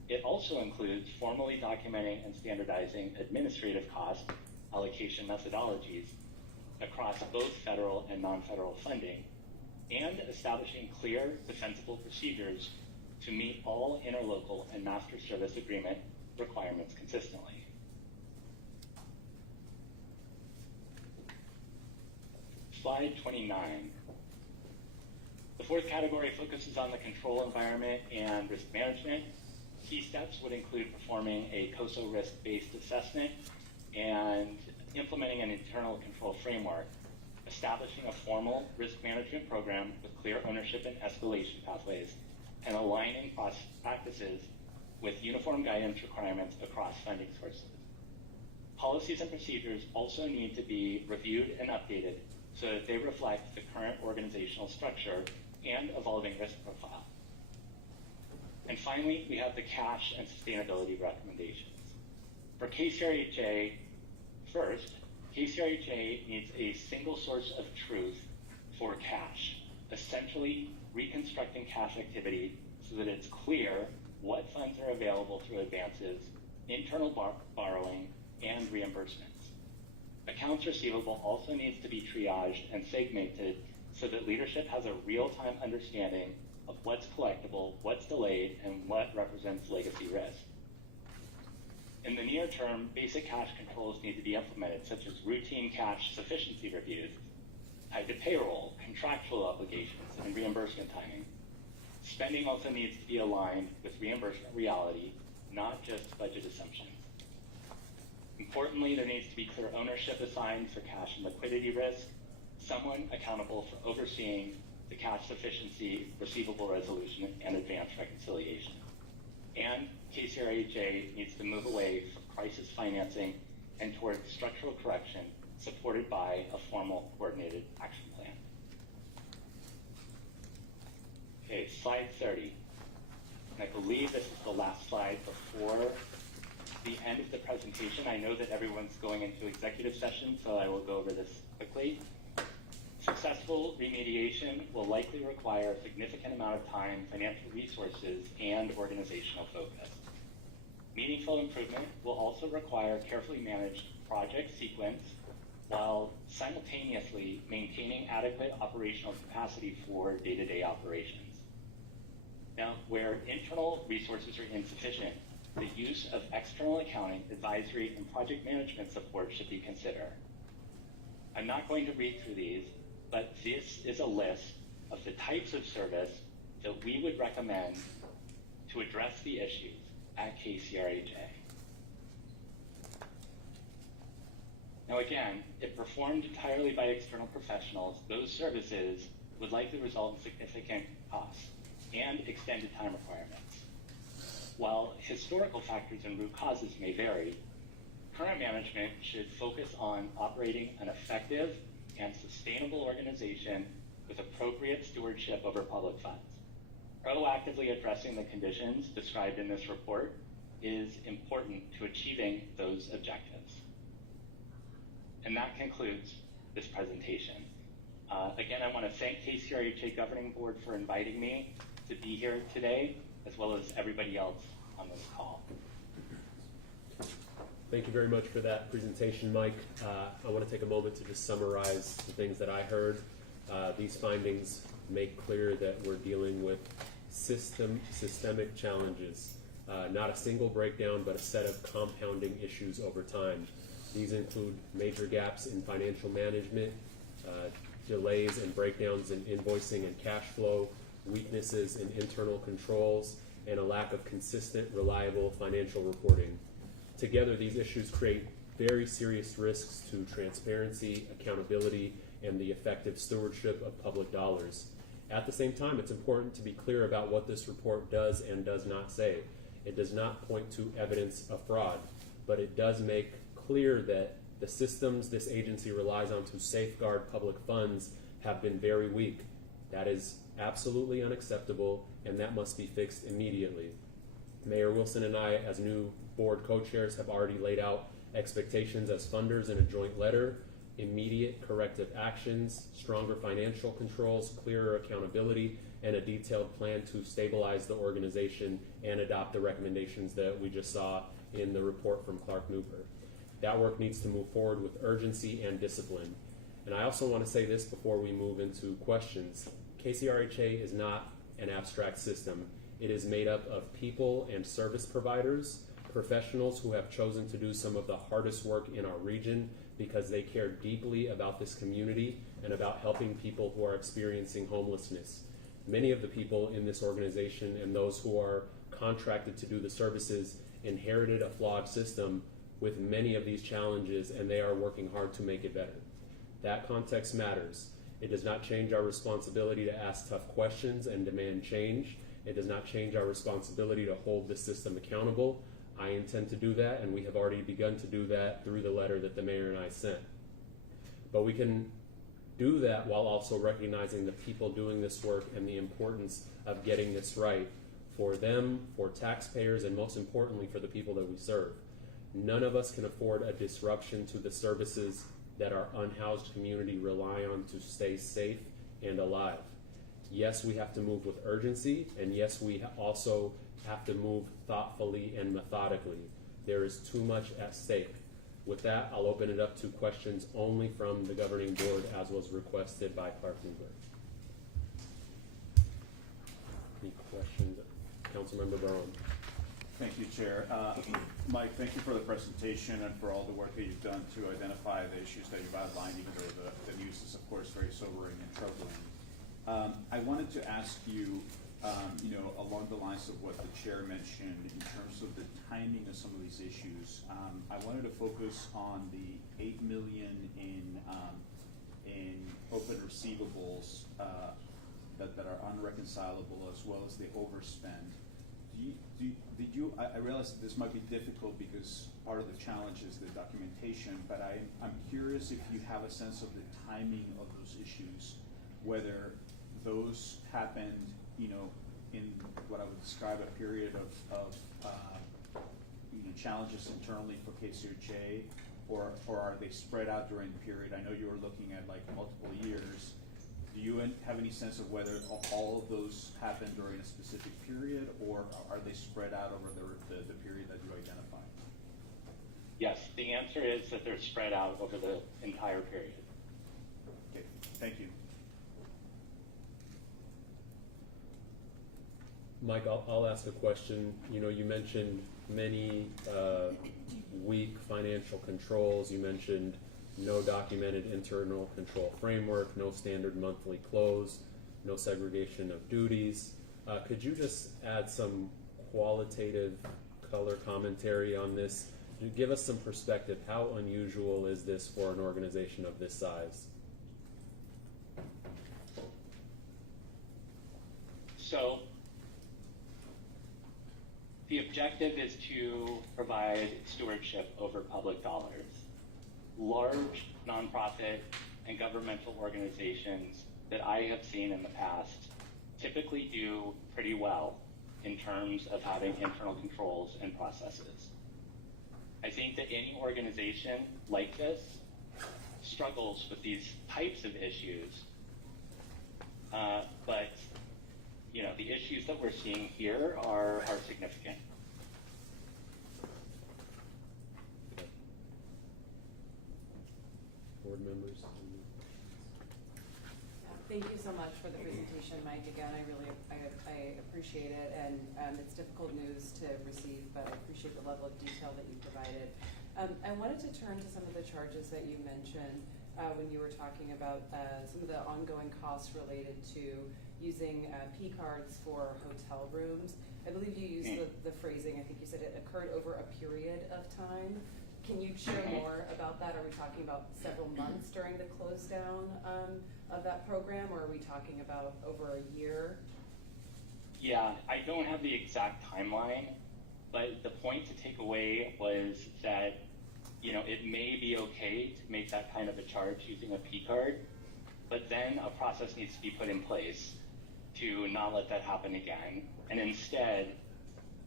It also includes formally documenting and standardizing administrative cost allocation methodologies across both federal and non-federal funding, and establishing clear, defensible procedures to meet all interlocal and master service agreement requirements consistently. Slide 29. The fourth category focuses on the control environment and risk management. Key steps would include performing a COSO risk-based assessment and implementing an internal control framework, establishing a formal risk management program with clear ownership and escalation pathways, and aligning practices with uniform guidance requirements across funding sources. Policies and procedures also need to be reviewed and updated so that they reflect the current organizational structure and evolving risk profile. And finally, we have the cash and sustainability recommendations. For KCRHA, first, KCRHA needs a single source of truth for cash, essentially reconstructing cash activity so that it's clear what funds are available through advances, internal borrowing, and reimbursements. Accounts receivable also needs to be triaged and segmented so that leadership has a real-time understanding of what's collectible, what's delayed, and what represents legacy risk. In the near term, basic cash controls need to be implemented, such as routine cash sufficiency reviews tied to payroll, contractual obligations, and reimbursement timing. Spending also needs to be aligned with reimbursement reality, not just budget assumptions. Importantly, there needs to be clear ownership assigned for cash and liquidity risk, someone accountable for overseeing the cash sufficiency, receivable resolution, and advance reconciliation. And KCRHA needs to move away from crisis financing and towards structural correction supported by a formal coordinated action plan. Okay, slide 30. And I believe this is the last slide before the end of the presentation. I know that everyone's going into executive session, so I will go over this quickly. Successful remediation will likely require a significant amount of time, financial resources, and organizational focus. Meaningful improvement will also require carefully managed project sequence while simultaneously maintaining adequate operational capacity for day-to-day operations. Now, where internal resources are insufficient, the use of external accounting, advisory, and project management support should be considered. I'm not going to read through these, but this is a list of the types of service that we would recommend to address the issues at KCRHA. Now again, if performed entirely by external professionals, those services would likely result in significant costs and extended time requirements. While historical factors and root causes may vary, current management should focus on operating an effective and sustainable organization with appropriate stewardship over public funds. Proactively addressing the conditions described in this report is important to achieving those objectives. And that concludes this presentation. Again, I want to thank KCRHA Governing Board for inviting me to be here today, as well as everybody else on this call. Thank you very much for that presentation, Mike. I want to take a moment to just summarize the things that I heard. These findings make clear that we're dealing with systemic challenges, not a single breakdown, but a set of compounding issues over time. These include major gaps in financial management, delays and breakdowns in invoicing and cash flow, weaknesses in internal controls, and a lack of consistent, reliable financial reporting. Together, these issues create very serious risks to transparency, accountability, and the effective stewardship of public dollars. At the same time, it's important to be clear about what this report does and does not say. It does not point to evidence of fraud, but it does make clear that the systems this agency relies on to safeguard public funds have been very weak. That is absolutely unacceptable, and that must be fixed immediately. Mayor Wilson and I, as new board co-chairs, have already laid out expectations as funders in a joint letter: immediate corrective actions, stronger financial controls, clearer accountability, and a detailed plan to stabilize the organization and adopt the recommendations that we just saw in the report from Clark Newper. That work needs to move forward with urgency and discipline. And I also want to say this before we move into questions. KCRHA is not an abstract system. It is made up of people and service providers, professionals who have chosen to do some of the hardest work in our region because they care deeply about this community and about helping people who are experiencing homelessness. Many of the people in this organization and those who are contracted to do the services inherited a flawed system with many of these challenges, and they are working hard to make it better. That context matters. It does not change our responsibility to ask tough questions and demand change. It does not change our responsibility to hold the system accountable. I intend to do that, and we have already begun to do that through the letter that the mayor and I sent. But we can do that while also recognizing the people doing this work and the importance of getting this right for them, for taxpayers, and most importantly for the people that we serve. None of us can afford a disruption to the services that our unhoused community rely on to stay safe and alive. Yes, we have to move with urgency, and yes, we also have to move thoughtfully and methodically. There is too much at stake. With that, I'll open it up to questions only from the governing board as was requested by Clark Newber. Any questions? Councilmember Brown. Thank you, Chair. Mike, thank you for the presentation and for all the work that you've done to identify the issues that you've outlined, even though the news is, of course, very sobering and troubling. I wanted to ask you, along the lines of what the Chair mentioned in terms of the timing of some of these issues. I wanted to focus on the $8 million in open receivables that are unreconcilable, as well as the overspend. I realize that this might be difficult because part of the challenge is the documentation, but I'm curious if you have a sense of the timing of those issues, whether those happened, in what I would describe a period of challenges internally for KCRHA, or are they spread out during the period? I know you were looking at like multiple years. Do you have any sense of whether all of those happened during a specific period, or are they spread out over the period that you identified? Yes, the answer is that they're spread out over the entire period. Okay, thank you. Mike, I'll ask a question. You mentioned many weak financial controls. You mentioned no documented internal control framework, no standard monthly close, no segregation of duties. Could you just add some qualitative color commentary on this? Give us some perspective. How unusual is this for an organization of this size? So, the objective is to provide stewardship over public dollars. Large nonprofit and governmental organizations that I have seen in the past typically do pretty well in terms of having internal controls and processes. I think that any organization like this struggles with these types of issues, but the issues that we're seeing here are significant. Board members? Thank you so much for the presentation, Mike. Again, I appreciate it, and it's difficult news to receive, but I appreciate the level of detail that you provided. I wanted to turn to some of the charges that you mentioned when you were talking about some of the ongoing costs related to using P cards for hotel rooms. I believe you used the phrasing, I think you said it occurred over a period of time. Can you share more about that? Are we talking about several months during the close down of that program, or are we talking about over a year? Yeah, I don't have the exact timeline, but the point to take away was that, it may be okay to make that kind of a charge using a P card, but then a process needs to be put in place to not let that happen again. And instead,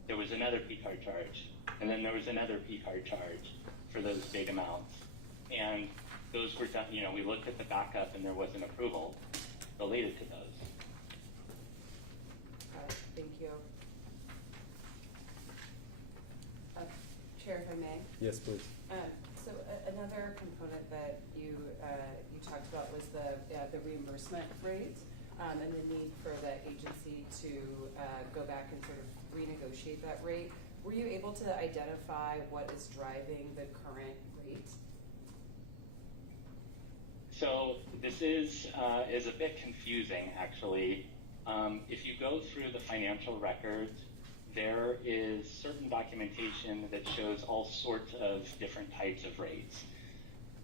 there was another P card charge, and then there was another P card charge for those big amounts. And those were done, we looked at the backup and there was an approval related to those. Thank you. Chair, if I may. Yes, please. So another component that you talked about was the reimbursement rate and the need for the agency to go back and sort of renegotiate that rate. Were you able to identify what is driving the current rate? So this is a bit confusing, actually. If you go through the financial records, there is certain documentation that shows all sorts of different types of rates.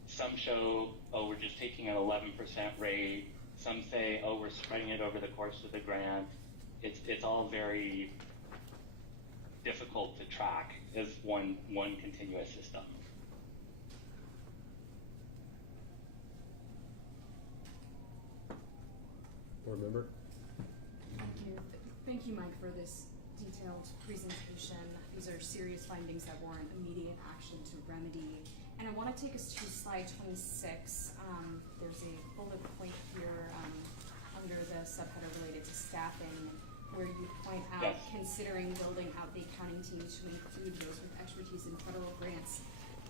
Some show, oh, we're just taking an 11% rate. Some say, oh, we're spreading it over the course of the grant. It's all very difficult to track as one continuous system. Board member? Thank you, Mike, for this detailed presentation. These are serious findings that warrant immediate action to remedy. And I want to take us to slide 26. There's a bullet point here under the subheader related to staffing, where you point out considering building out the accounting team to include those with expertise in federal grants.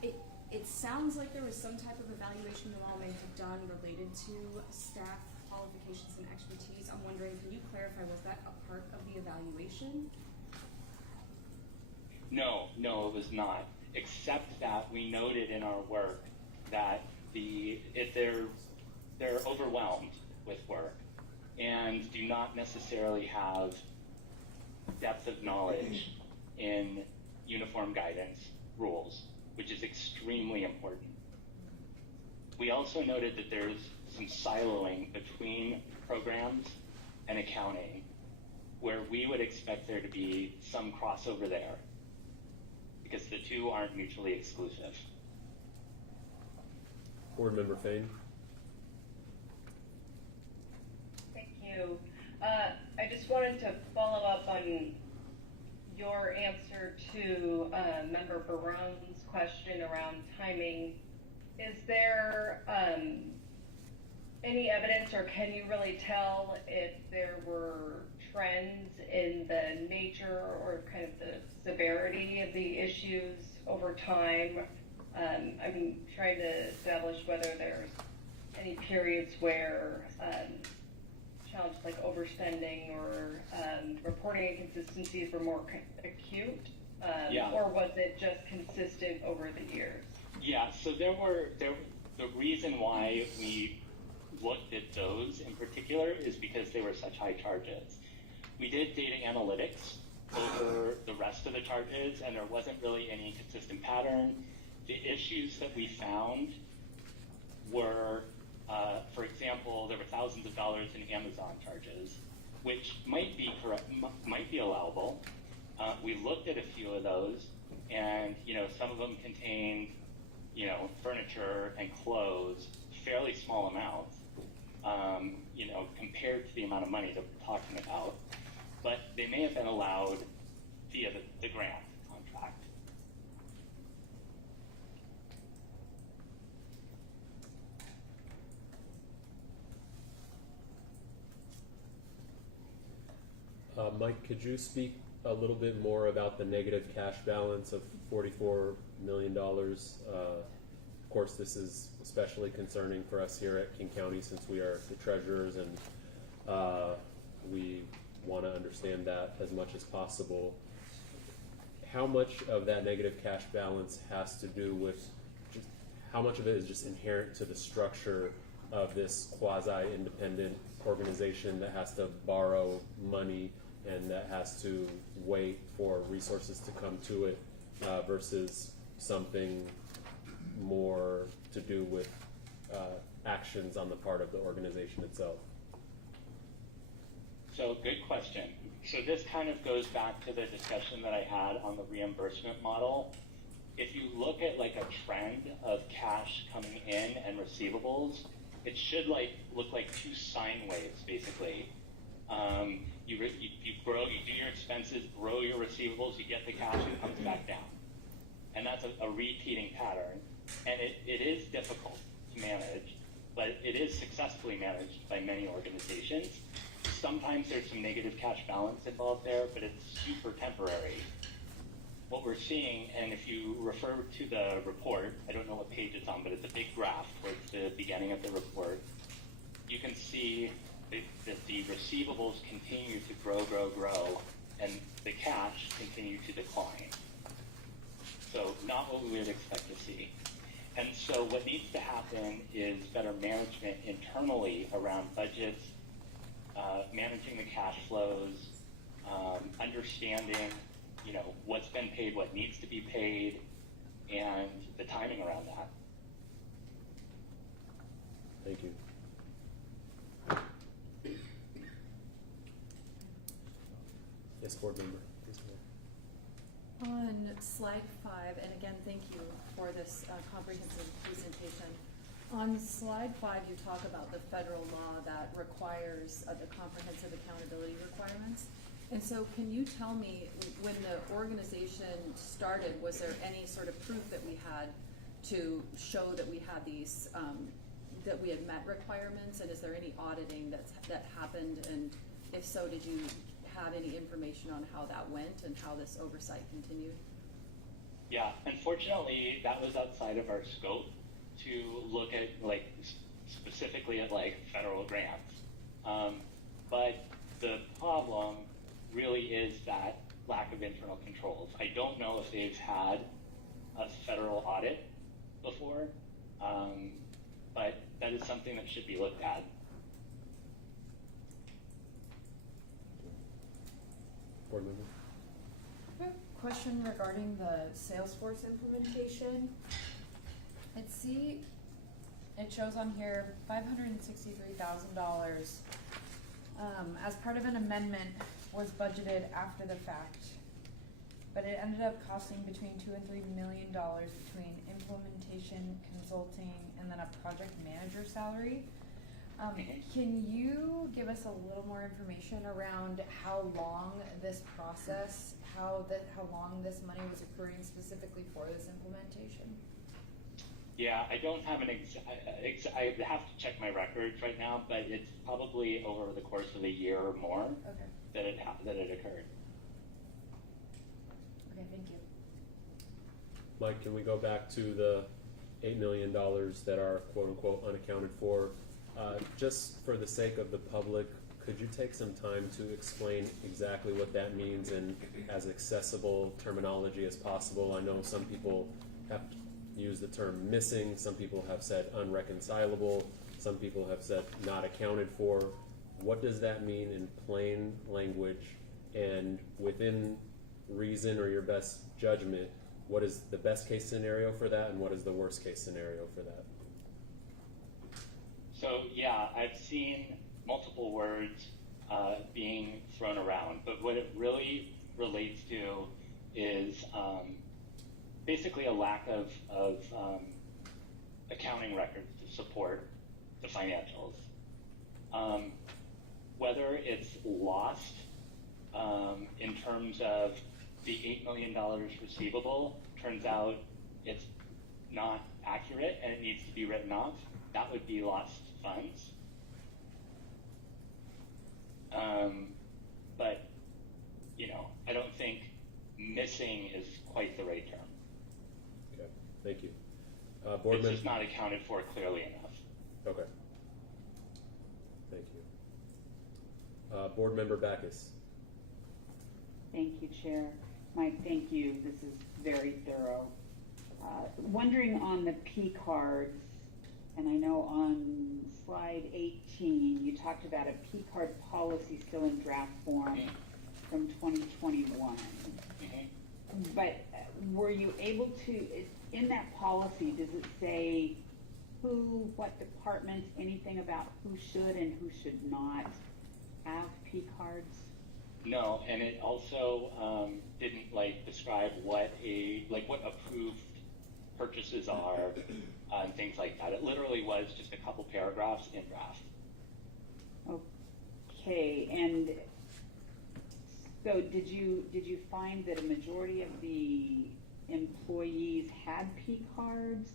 It sounds like there was some type of evaluation you all may have done related to staff qualifications and expertise. I'm wondering, can you clarify, was that a part of the evaluation? No, it was not. Except that we noted in our work that they're overwhelmed with work and do not necessarily have depth of knowledge in uniform guidance rules, which is extremely important. We also noted that there's some siloing between programs and accounting, where we would expect there to be some crossover there, because the two aren't mutually exclusive. Board member Fain? Thank you. I just wanted to follow up on your answer to Member Barone's question around timing. Is there any evidence, or can you really tell if there were trends in the nature or kind of the severity of the issues over time? I'm trying to establish whether there's any periods where challenges like overspending or reporting inconsistencies were more acute, or was it just consistent over the years? Yeah, so the reason why we looked at those in particular is because they were such high charges. We did data analytics over the rest of the charges, and there wasn't really any consistent pattern. The issues that we found were, for example, there were thousands of dollars in Amazon charges, which might be correct, might be allowable. We looked at a few of those, and some of them contained, furniture and clothes, fairly small amounts, compared to the amount of money that we're talking about. But they may have been allowed via the grant contract. Mike, could you speak a little bit more about the negative cash balance of $44 million? Of course, this is especially concerning for us here at King County, since we are the treasurers, and we want to understand that as much as possible. How much of that negative cash balance has to do with how much of it is just inherent to the structure of this quasi-independent organization that has to borrow money and that has to wait for resources to come to it versus something more to do with actions on the part of the organization itself? So, good question. So this kind of goes back to the discussion that I had on the reimbursement model. If you look at like a trend of cash coming in and receivables, it should look like two sine waves, basically. You grow, you do your expenses, grow your receivables, you get the cash, it comes back down. And that's a repeating pattern. And it is difficult to manage, but it is successfully managed by many organizations. sometimes there's some negative cash balance involved there, but it's super temporary. What we're seeing, and if you refer to the report, I don't know what page it's on, but it's a big graph towards the beginning of the report, you can see that the receivables continue to grow, and the cash continue to decline. So not what we would expect to see. And so what needs to happen is better management internally around budgets, managing the cash flows, understanding, what's been paid, what needs to be paid, and the timing around that. Thank you. Yes, board member. On slide 5, and again, thank you for this comprehensive presentation. On slide 5, you talk about the federal law that requires the comprehensive accountability requirements. And so can you tell me, when the organization started, was there any sort of proof that we had to show that we had these, that we had met requirements? And is there any auditing that happened? And if so, did you have any information on how that went and how this oversight continued? Yeah, unfortunately, that was outside of our scope to look at, specifically at, federal grants. But the problem really is that lack of internal controls. I don't know if they've had a federal audit before, but that is something that should be looked at. Board member. I have a question regarding the Salesforce implementation. It shows on here $563,000 as part of an amendment was budgeted after the fact, but it ended up costing between $2 and $3 million between implementation, consulting, and then a project manager salary. Can you give us a little more information around how long this process, how long this money was accruing specifically for this implementation? Yeah, I don't have I have to check my records right now, but it's probably over the course of a year or more that it occurred. Okay, thank you. Mike, can we go back to the $8 million that are quote unquote unaccounted for? Just for the sake of the public, could you take some time to explain exactly what that means in as accessible terminology as possible? I know some people have used the term missing, some people have said unreconcilable, some people have said not accounted for. What does that mean in plain language, and within reason or your best judgment, what is the best case scenario for that and what is the worst case scenario for that? So yeah, I've seen multiple words being thrown around, but what it really relates to is basically a lack of accounting records to support the financials. Whether it's lost in terms of the $8 million receivable, turns out it's not accurate and it needs to be written off, that would be lost funds. But, I don't think missing is quite the right term. Okay, thank you. It's just not accounted for clearly enough. Okay. Thank you. Board Member Backus. Thank you, Chair. Mike, thank you. This is very thorough. Wondering on the P cards, and I know on slide 18, you talked about a P card policy still in draft form from 2021. But were you able to, in that policy, does it say who, what departments, anything about who should and who should not have P cards? No, and it also didn't describe what what approved purchases are and things like that. It literally was just a couple paragraphs in draft. Okay, and so did you find that a majority of the employees had P cards,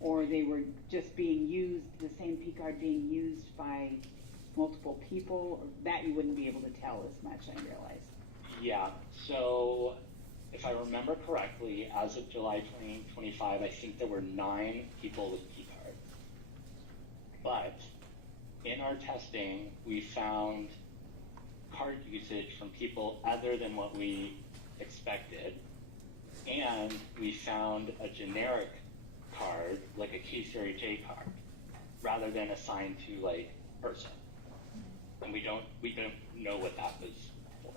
or they were just being used, the same P card being used by multiple people, or that you wouldn't be able to tell as much, I realize. Yeah, so if I remember correctly, as of July 2025, I think there were 9 people with P cards. But in our testing, we found card usage from people other than what we expected, and we found a generic card, like a KCRHA card, rather than assigned to like person. And we don't know what that was for.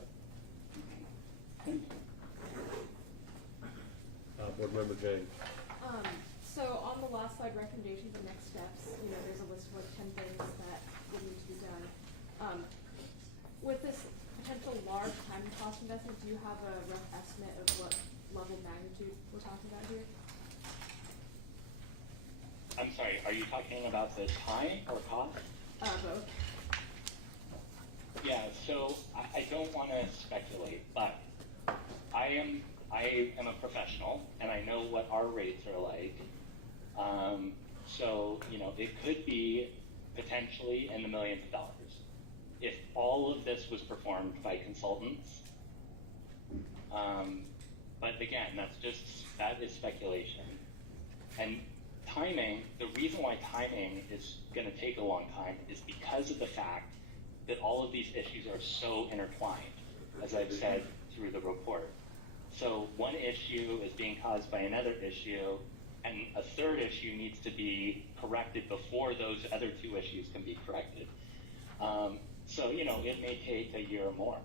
Board Member Jang. So on the last slide, recommendations and next steps, there's a list of like 10 things that would need to be done. With this potential large time and cost investment, do you have a rough estimate of what level of magnitude we're talking about here? I'm sorry, are you talking about the time or cost? Both. Yeah, so I don't want to speculate, but I am a professional and I know what our rates are like. So, it could be potentially in the millions of dollars if all of this was performed by consultants. But again, that is speculation. And timing, the reason why timing is going to take a long time is because of the fact that all of these issues are so intertwined, as I've said through the report. So one issue is being caused by another issue, and a third issue needs to be corrected before those other 2 issues can be corrected. So, it may take a year or more.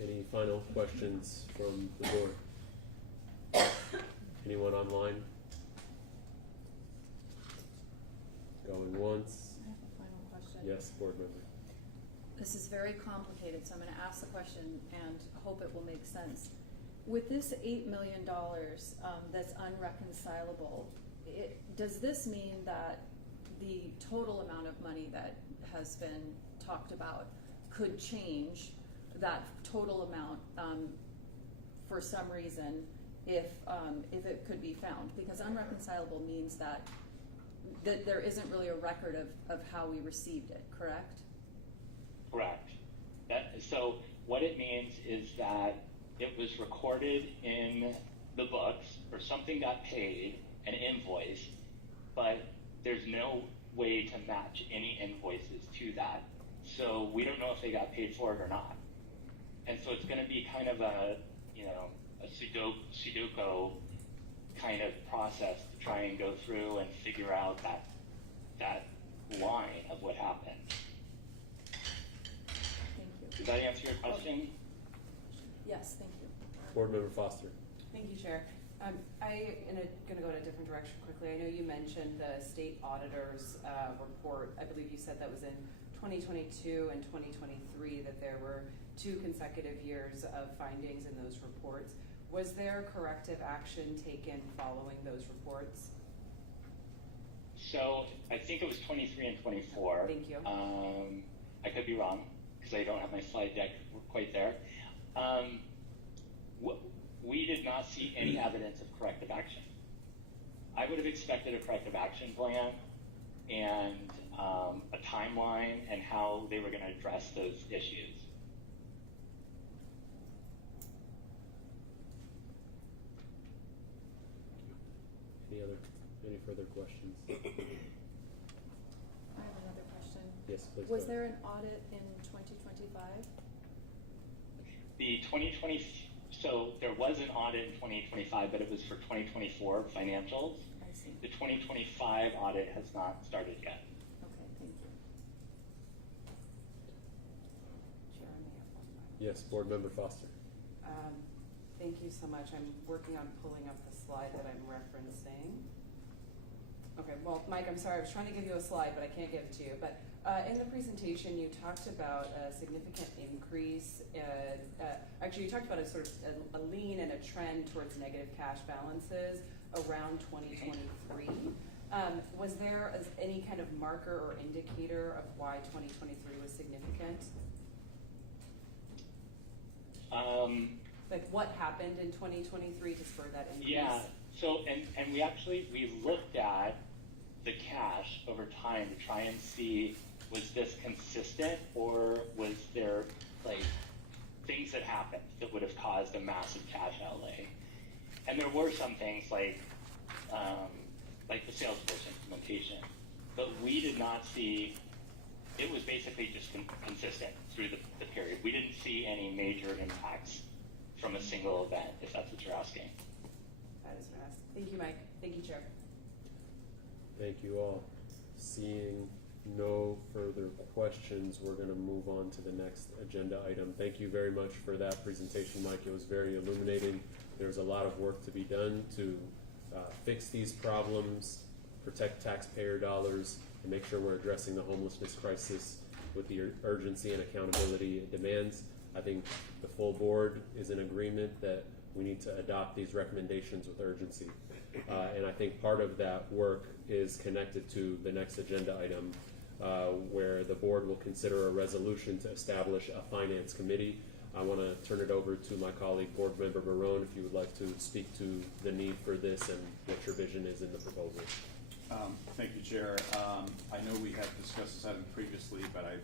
Any final questions from the board? Anyone online? Going once? I have a final question. Yes, board member. This is very complicated, so I'm going to ask the question and hope it will make sense. With this $8 million that's unreconcilable, does this mean that the total amount of money that has been talked about could change that total amount for some reason if it could be found? Because unreconcilable means that there isn't really a record of how we received it, correct? Correct. So what it means is that it was recorded in the books, or something got paid, an invoice, but there's no way to match any invoices to that. So we don't know if they got paid for it or not. And so it's going to be kind of a Sudoku kind of process to try and go through and figure out that line of what happened. Thank you. Did that answer your question? Yes, thank you. Board Member Foster. Thank you, Chair. I'm going to go in a different direction quickly. I know you mentioned the state auditor's report. I believe you said that was in 2022 and 2023, that there were 2 consecutive years of findings in those reports. Was there corrective action taken following those reports? So I think it was 23 and 24. Thank you. I could be wrong because I don't have my slide deck quite there. We did not see any evidence of corrective action. I would have expected a corrective action plan and a timeline and how they were going to address those issues. Any further questions? I have another question. Yes, please. Was there an audit in 2025? The 2020, so there was an audit in 2025, but it was for 2024 financials. I see. The 2025 audit has not started yet. Okay, thank you. Chair, I may have one final. Yes, Board Member Foster. Thank you so much. I'm working on pulling up the slide that I'm referencing. Okay, well, Mike, I'm sorry. I was trying to give you a slide, but I can't give it to you. But in the presentation, you talked about a significant increase. Actually, you talked about a sort of a lean and a trend towards negative cash balances around 2023. Was there any kind of marker or indicator of why 2023 was significant? Like what happened in 2023 to spur that increase? Yeah, so, and we looked at the cash over time to try and see, was this consistent, or was there like things that happened that would have caused a massive cash outlay? And there were some things like the Salesforce implementation, but we did not see. It was basically just consistent through the period. We didn't see any major impacts from a single event, if that's what you're asking. That is what I asked. Thank you, Mike. Thank you, Chair. Thank you all. Seeing no further questions, we're going to move on to the next agenda item. Thank you very much for that presentation, Mike. It was very illuminating. There's a lot of work to be done to fix these problems, protect taxpayer dollars, and make sure we're addressing the homelessness crisis with the urgency and accountability it demands. I think the full board is in agreement that we need to adopt these recommendations with urgency. And I think part of that work is connected to the next agenda item, where the board will consider a resolution to establish a finance committee. I want to turn it over to my colleague, Board Member Barone, if you would like to speak to the need for this and what your vision is in the proposal. Thank you, Chair. I know we have discussed this item previously, but I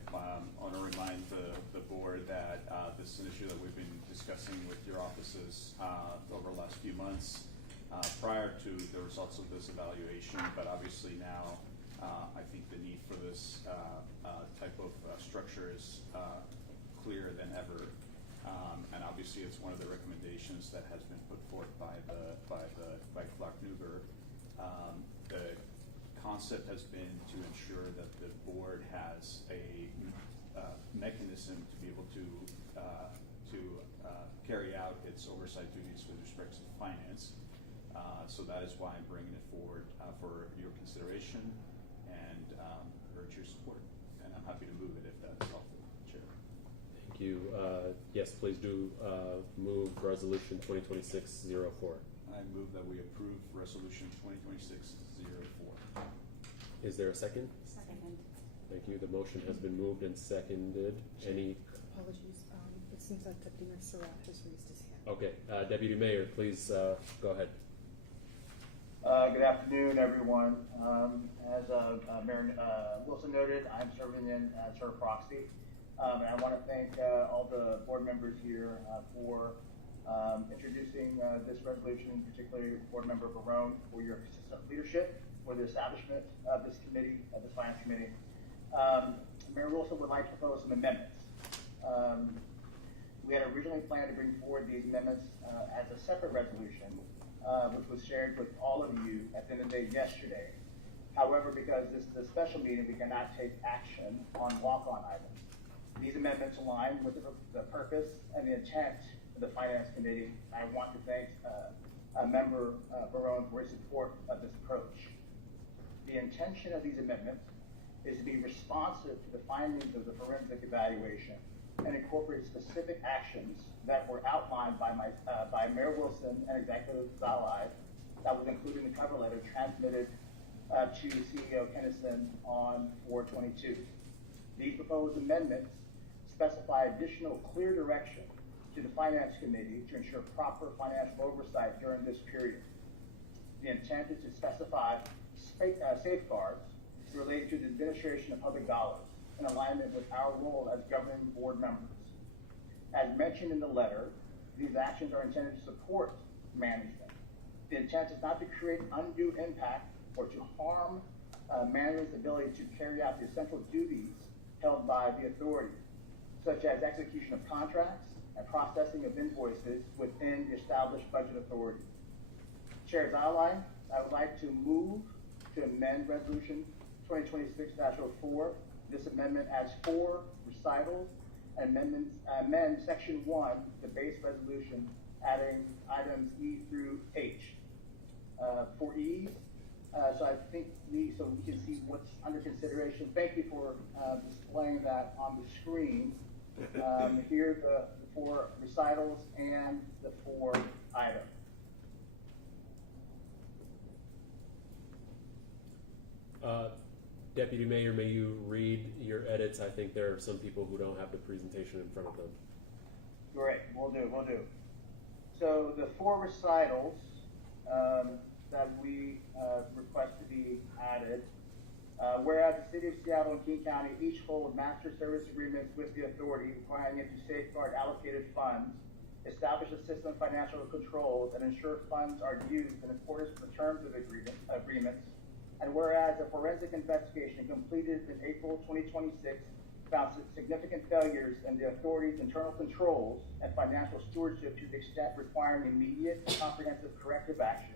want to remind the board that this is an issue that we've been discussing with your offices over the last few months prior to the results of this evaluation, but obviously now I think the need for this type of structure is clearer than ever. And obviously it's one of the recommendations that has been put forth by Clark Newberg. The concept has been to ensure that the board has a mechanism to be able to carry out its oversight duties with respect to finance. So that is why I'm bringing it forward for your consideration and urge your support. And I'm happy to move it if that's helpful, Chair. Thank you. Yes, please do move Resolution 2026-04. I move that we approve Resolution 2026-04. Is there a second? Second. Thank you. The motion has been moved and seconded. Any? Apologies. It seems like Deputy Surratt has raised his hand. Okay. Deputy Mayor, please go ahead. Good afternoon, everyone. As Mayor Wilson noted, I'm serving in as her proxy. And I want to thank all the board members here for introducing this resolution, in particular Board Member Barone, for your consistent leadership for the establishment of this committee, of this finance committee. Mayor Wilson would like to propose some amendments. We had originally planned to bring forward these amendments as a separate resolution, which was shared with all of you at the end of the day yesterday. However, because this is a special meeting, we cannot take action on walk-on items. These amendments align with the purpose and the intent of the Finance Committee. I want to thank Member Barone for his support of this approach. The intention of these amendments is to be responsive to the findings of the forensic evaluation and incorporate specific actions that were outlined by Mayor Wilson and Executive Zalai that was included in the cover letter transmitted to CEO Kennison on 4/22. These proposed amendments specify additional clear direction to the Finance Committee to ensure proper financial oversight during this period. The intent is to specify safeguards related to the administration of public dollars in alignment with our role as governing board members. As mentioned in the letter, these actions are intended to support management. The intent is not to create undue impact or to harm management's ability to carry out the essential duties held by the authority, such as execution of contracts and processing of invoices within the established budget authority. Chair Zalai, I would like to move to amend Resolution 2026-04. This amendment adds 4 recitals and amend Section 1, the base resolution, adding items E through H. For E, so I think so we can see what's under consideration. Thank you for displaying that on the screen. Here are the 4 recitals and the 4 items. Deputy Mayor, may you read your edits? I think there are some people who don't have the presentation in front of them. Great, we'll do. So the 4 recitals that we request to be added. Whereas the City of Seattle and King County each hold master service agreements with the authority requiring it to safeguard allocated funds, establish a system of financial controls, and ensure funds are used in accordance with the terms of agreements. And whereas a forensic investigation completed in April 2026 found significant failures in the authority's internal controls and financial stewardship to the extent requiring immediate and comprehensive corrective action.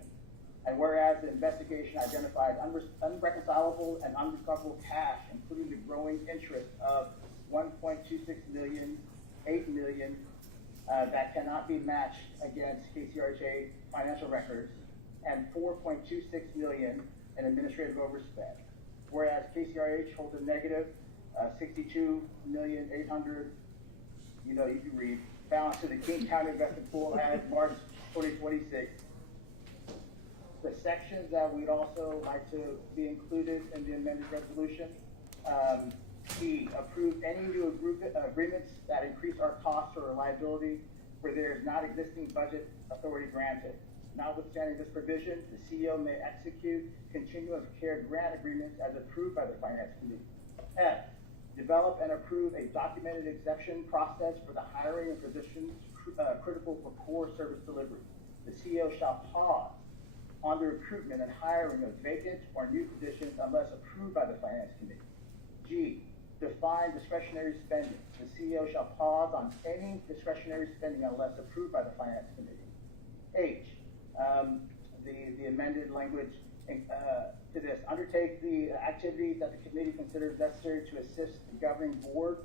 And whereas the investigation identified unreconcilable and unrecoverable cash, including the growing interest of $1.26 million, $8 million, that cannot be matched against KCRHA financial records, and $4.26 million in administrative overspend. Whereas KCRH holds a negative $62,800,000, you can read, balance to the King County investment pool as March 2026. The sections that we'd also like to be included in the amended resolution. E, approve any new agreements that increase our costs or liability where there is not existing budget authority granted. Notwithstanding this provision, the CEO may execute continuous care grant agreements as approved by the Finance Committee. F, develop and approve a documented exception process for the hiring of positions critical for core service delivery. The CEO shall pause on the recruitment and hiring of vacant or new positions unless approved by the Finance Committee. G, define discretionary spending. The CEO shall pause on any discretionary spending unless approved by the Finance Committee. H, the amended language to this, undertake the activities that the committee considers necessary to assist the governing board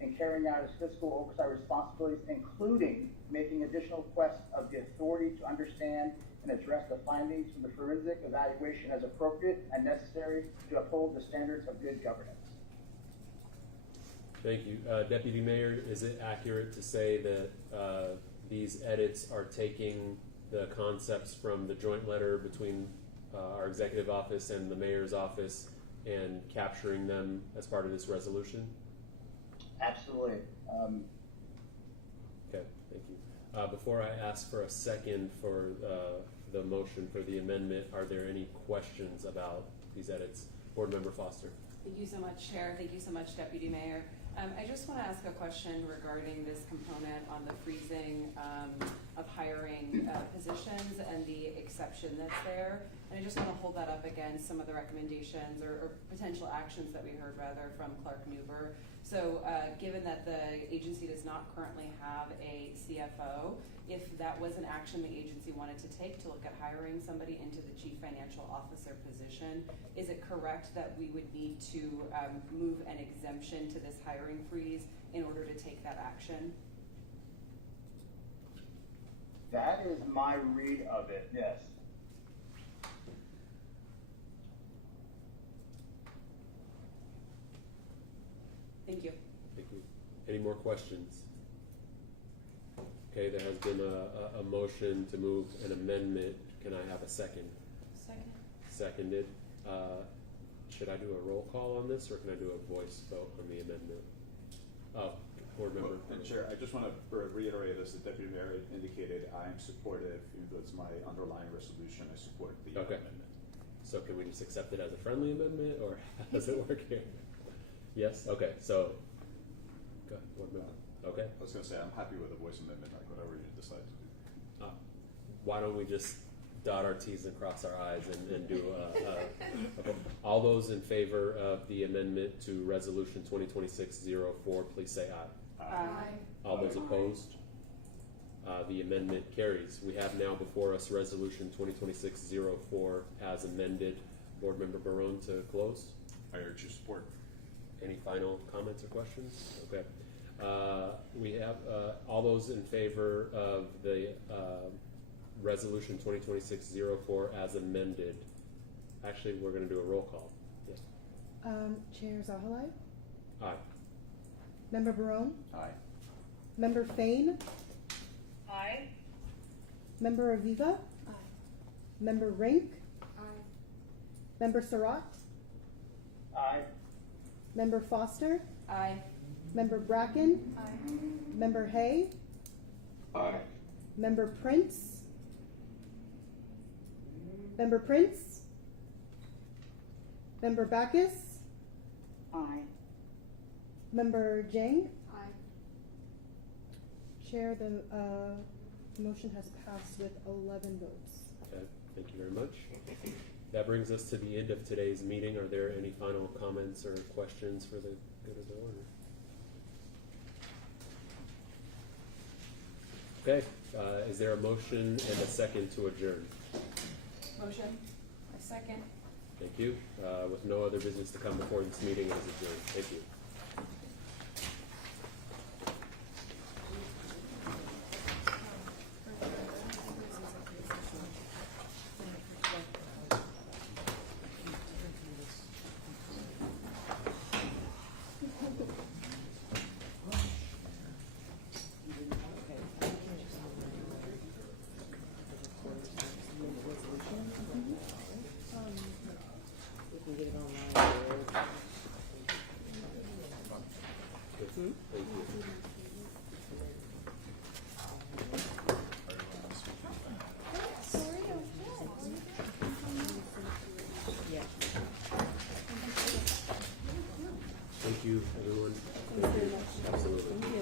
in carrying out its fiscal oversight responsibilities, including making additional requests of the authority to understand and address the findings from the forensic evaluation as appropriate and necessary to uphold the standards of good governance. Thank you. Deputy Mayor, is it accurate to say that these edits are taking the concepts from the joint letter between our executive office and the mayor's office and capturing them as part of this resolution? Absolutely. Okay, thank you. Before I ask for a second for the motion for the amendment, are there any questions about these edits? Board Member Foster. Thank you so much, Chair. Thank you so much, Deputy Mayor. I just want to ask a question regarding this component on the freezing of hiring positions and the exception that's there. And I just want to hold that up against some of the recommendations or potential actions that we heard rather from Clark Newber. So given that the agency does not currently have a CFO, if that was an action the agency wanted to take to look at hiring somebody into the chief financial officer position, is it correct that we would need to move an exemption to this hiring freeze in order to take that action? That is my read of it, yes. Thank you. Thank you. Any more questions? Okay, there has been a motion to move an amendment. Can I have a second? Second. Seconded. Should I do a roll call on this, or can I do a voice vote on the amendment? Board Member. And Chair, I just want to reiterate, as the Deputy Mayor indicated, I am supportive. Even though it's my underlying resolution, I support the amendment. So can we just accept it as a friendly amendment, or how does it work here? Yes? Okay, so, go ahead, Board Member. Okay. I was going to say, I'm happy with the voice amendment, like whatever you decide to do. Why don't we just dot our T's and cross our I's and do all those in favor of the amendment to Resolution 2026-04, please say aye. Aye. All those opposed? The amendment carries. We have now before us Resolution 2026-04 as amended. Board Member Barone to close. I urge your support. Any final comments or questions? Okay. We have all those in favor of the Resolution 2026-04 as amended. Actually, we're going to do a roll call. Yes. Chair Zahalai? Aye. Member Barone? Aye. Member Fain? Aye. Member Aviva? Aye. Member Rink? Aye. Member Surratt? Aye. Member Foster? Aye. Member Bracken? Aye. Member Hay? Aye. Member Prince? Member Prince? Member Backus? Aye. Member Jang? Aye. Chair, the motion has passed with 11 votes. Okay, thank you very much. That brings us to the end of today's meeting. Are there any final comments or questions for the good of the order? Okay, is there a motion and a second to adjourn? Motion. A second. Thank you. With no other business to come before this meeting, it is adjourned. Thank you. Thank you, everyone. Thank you. Absolutely.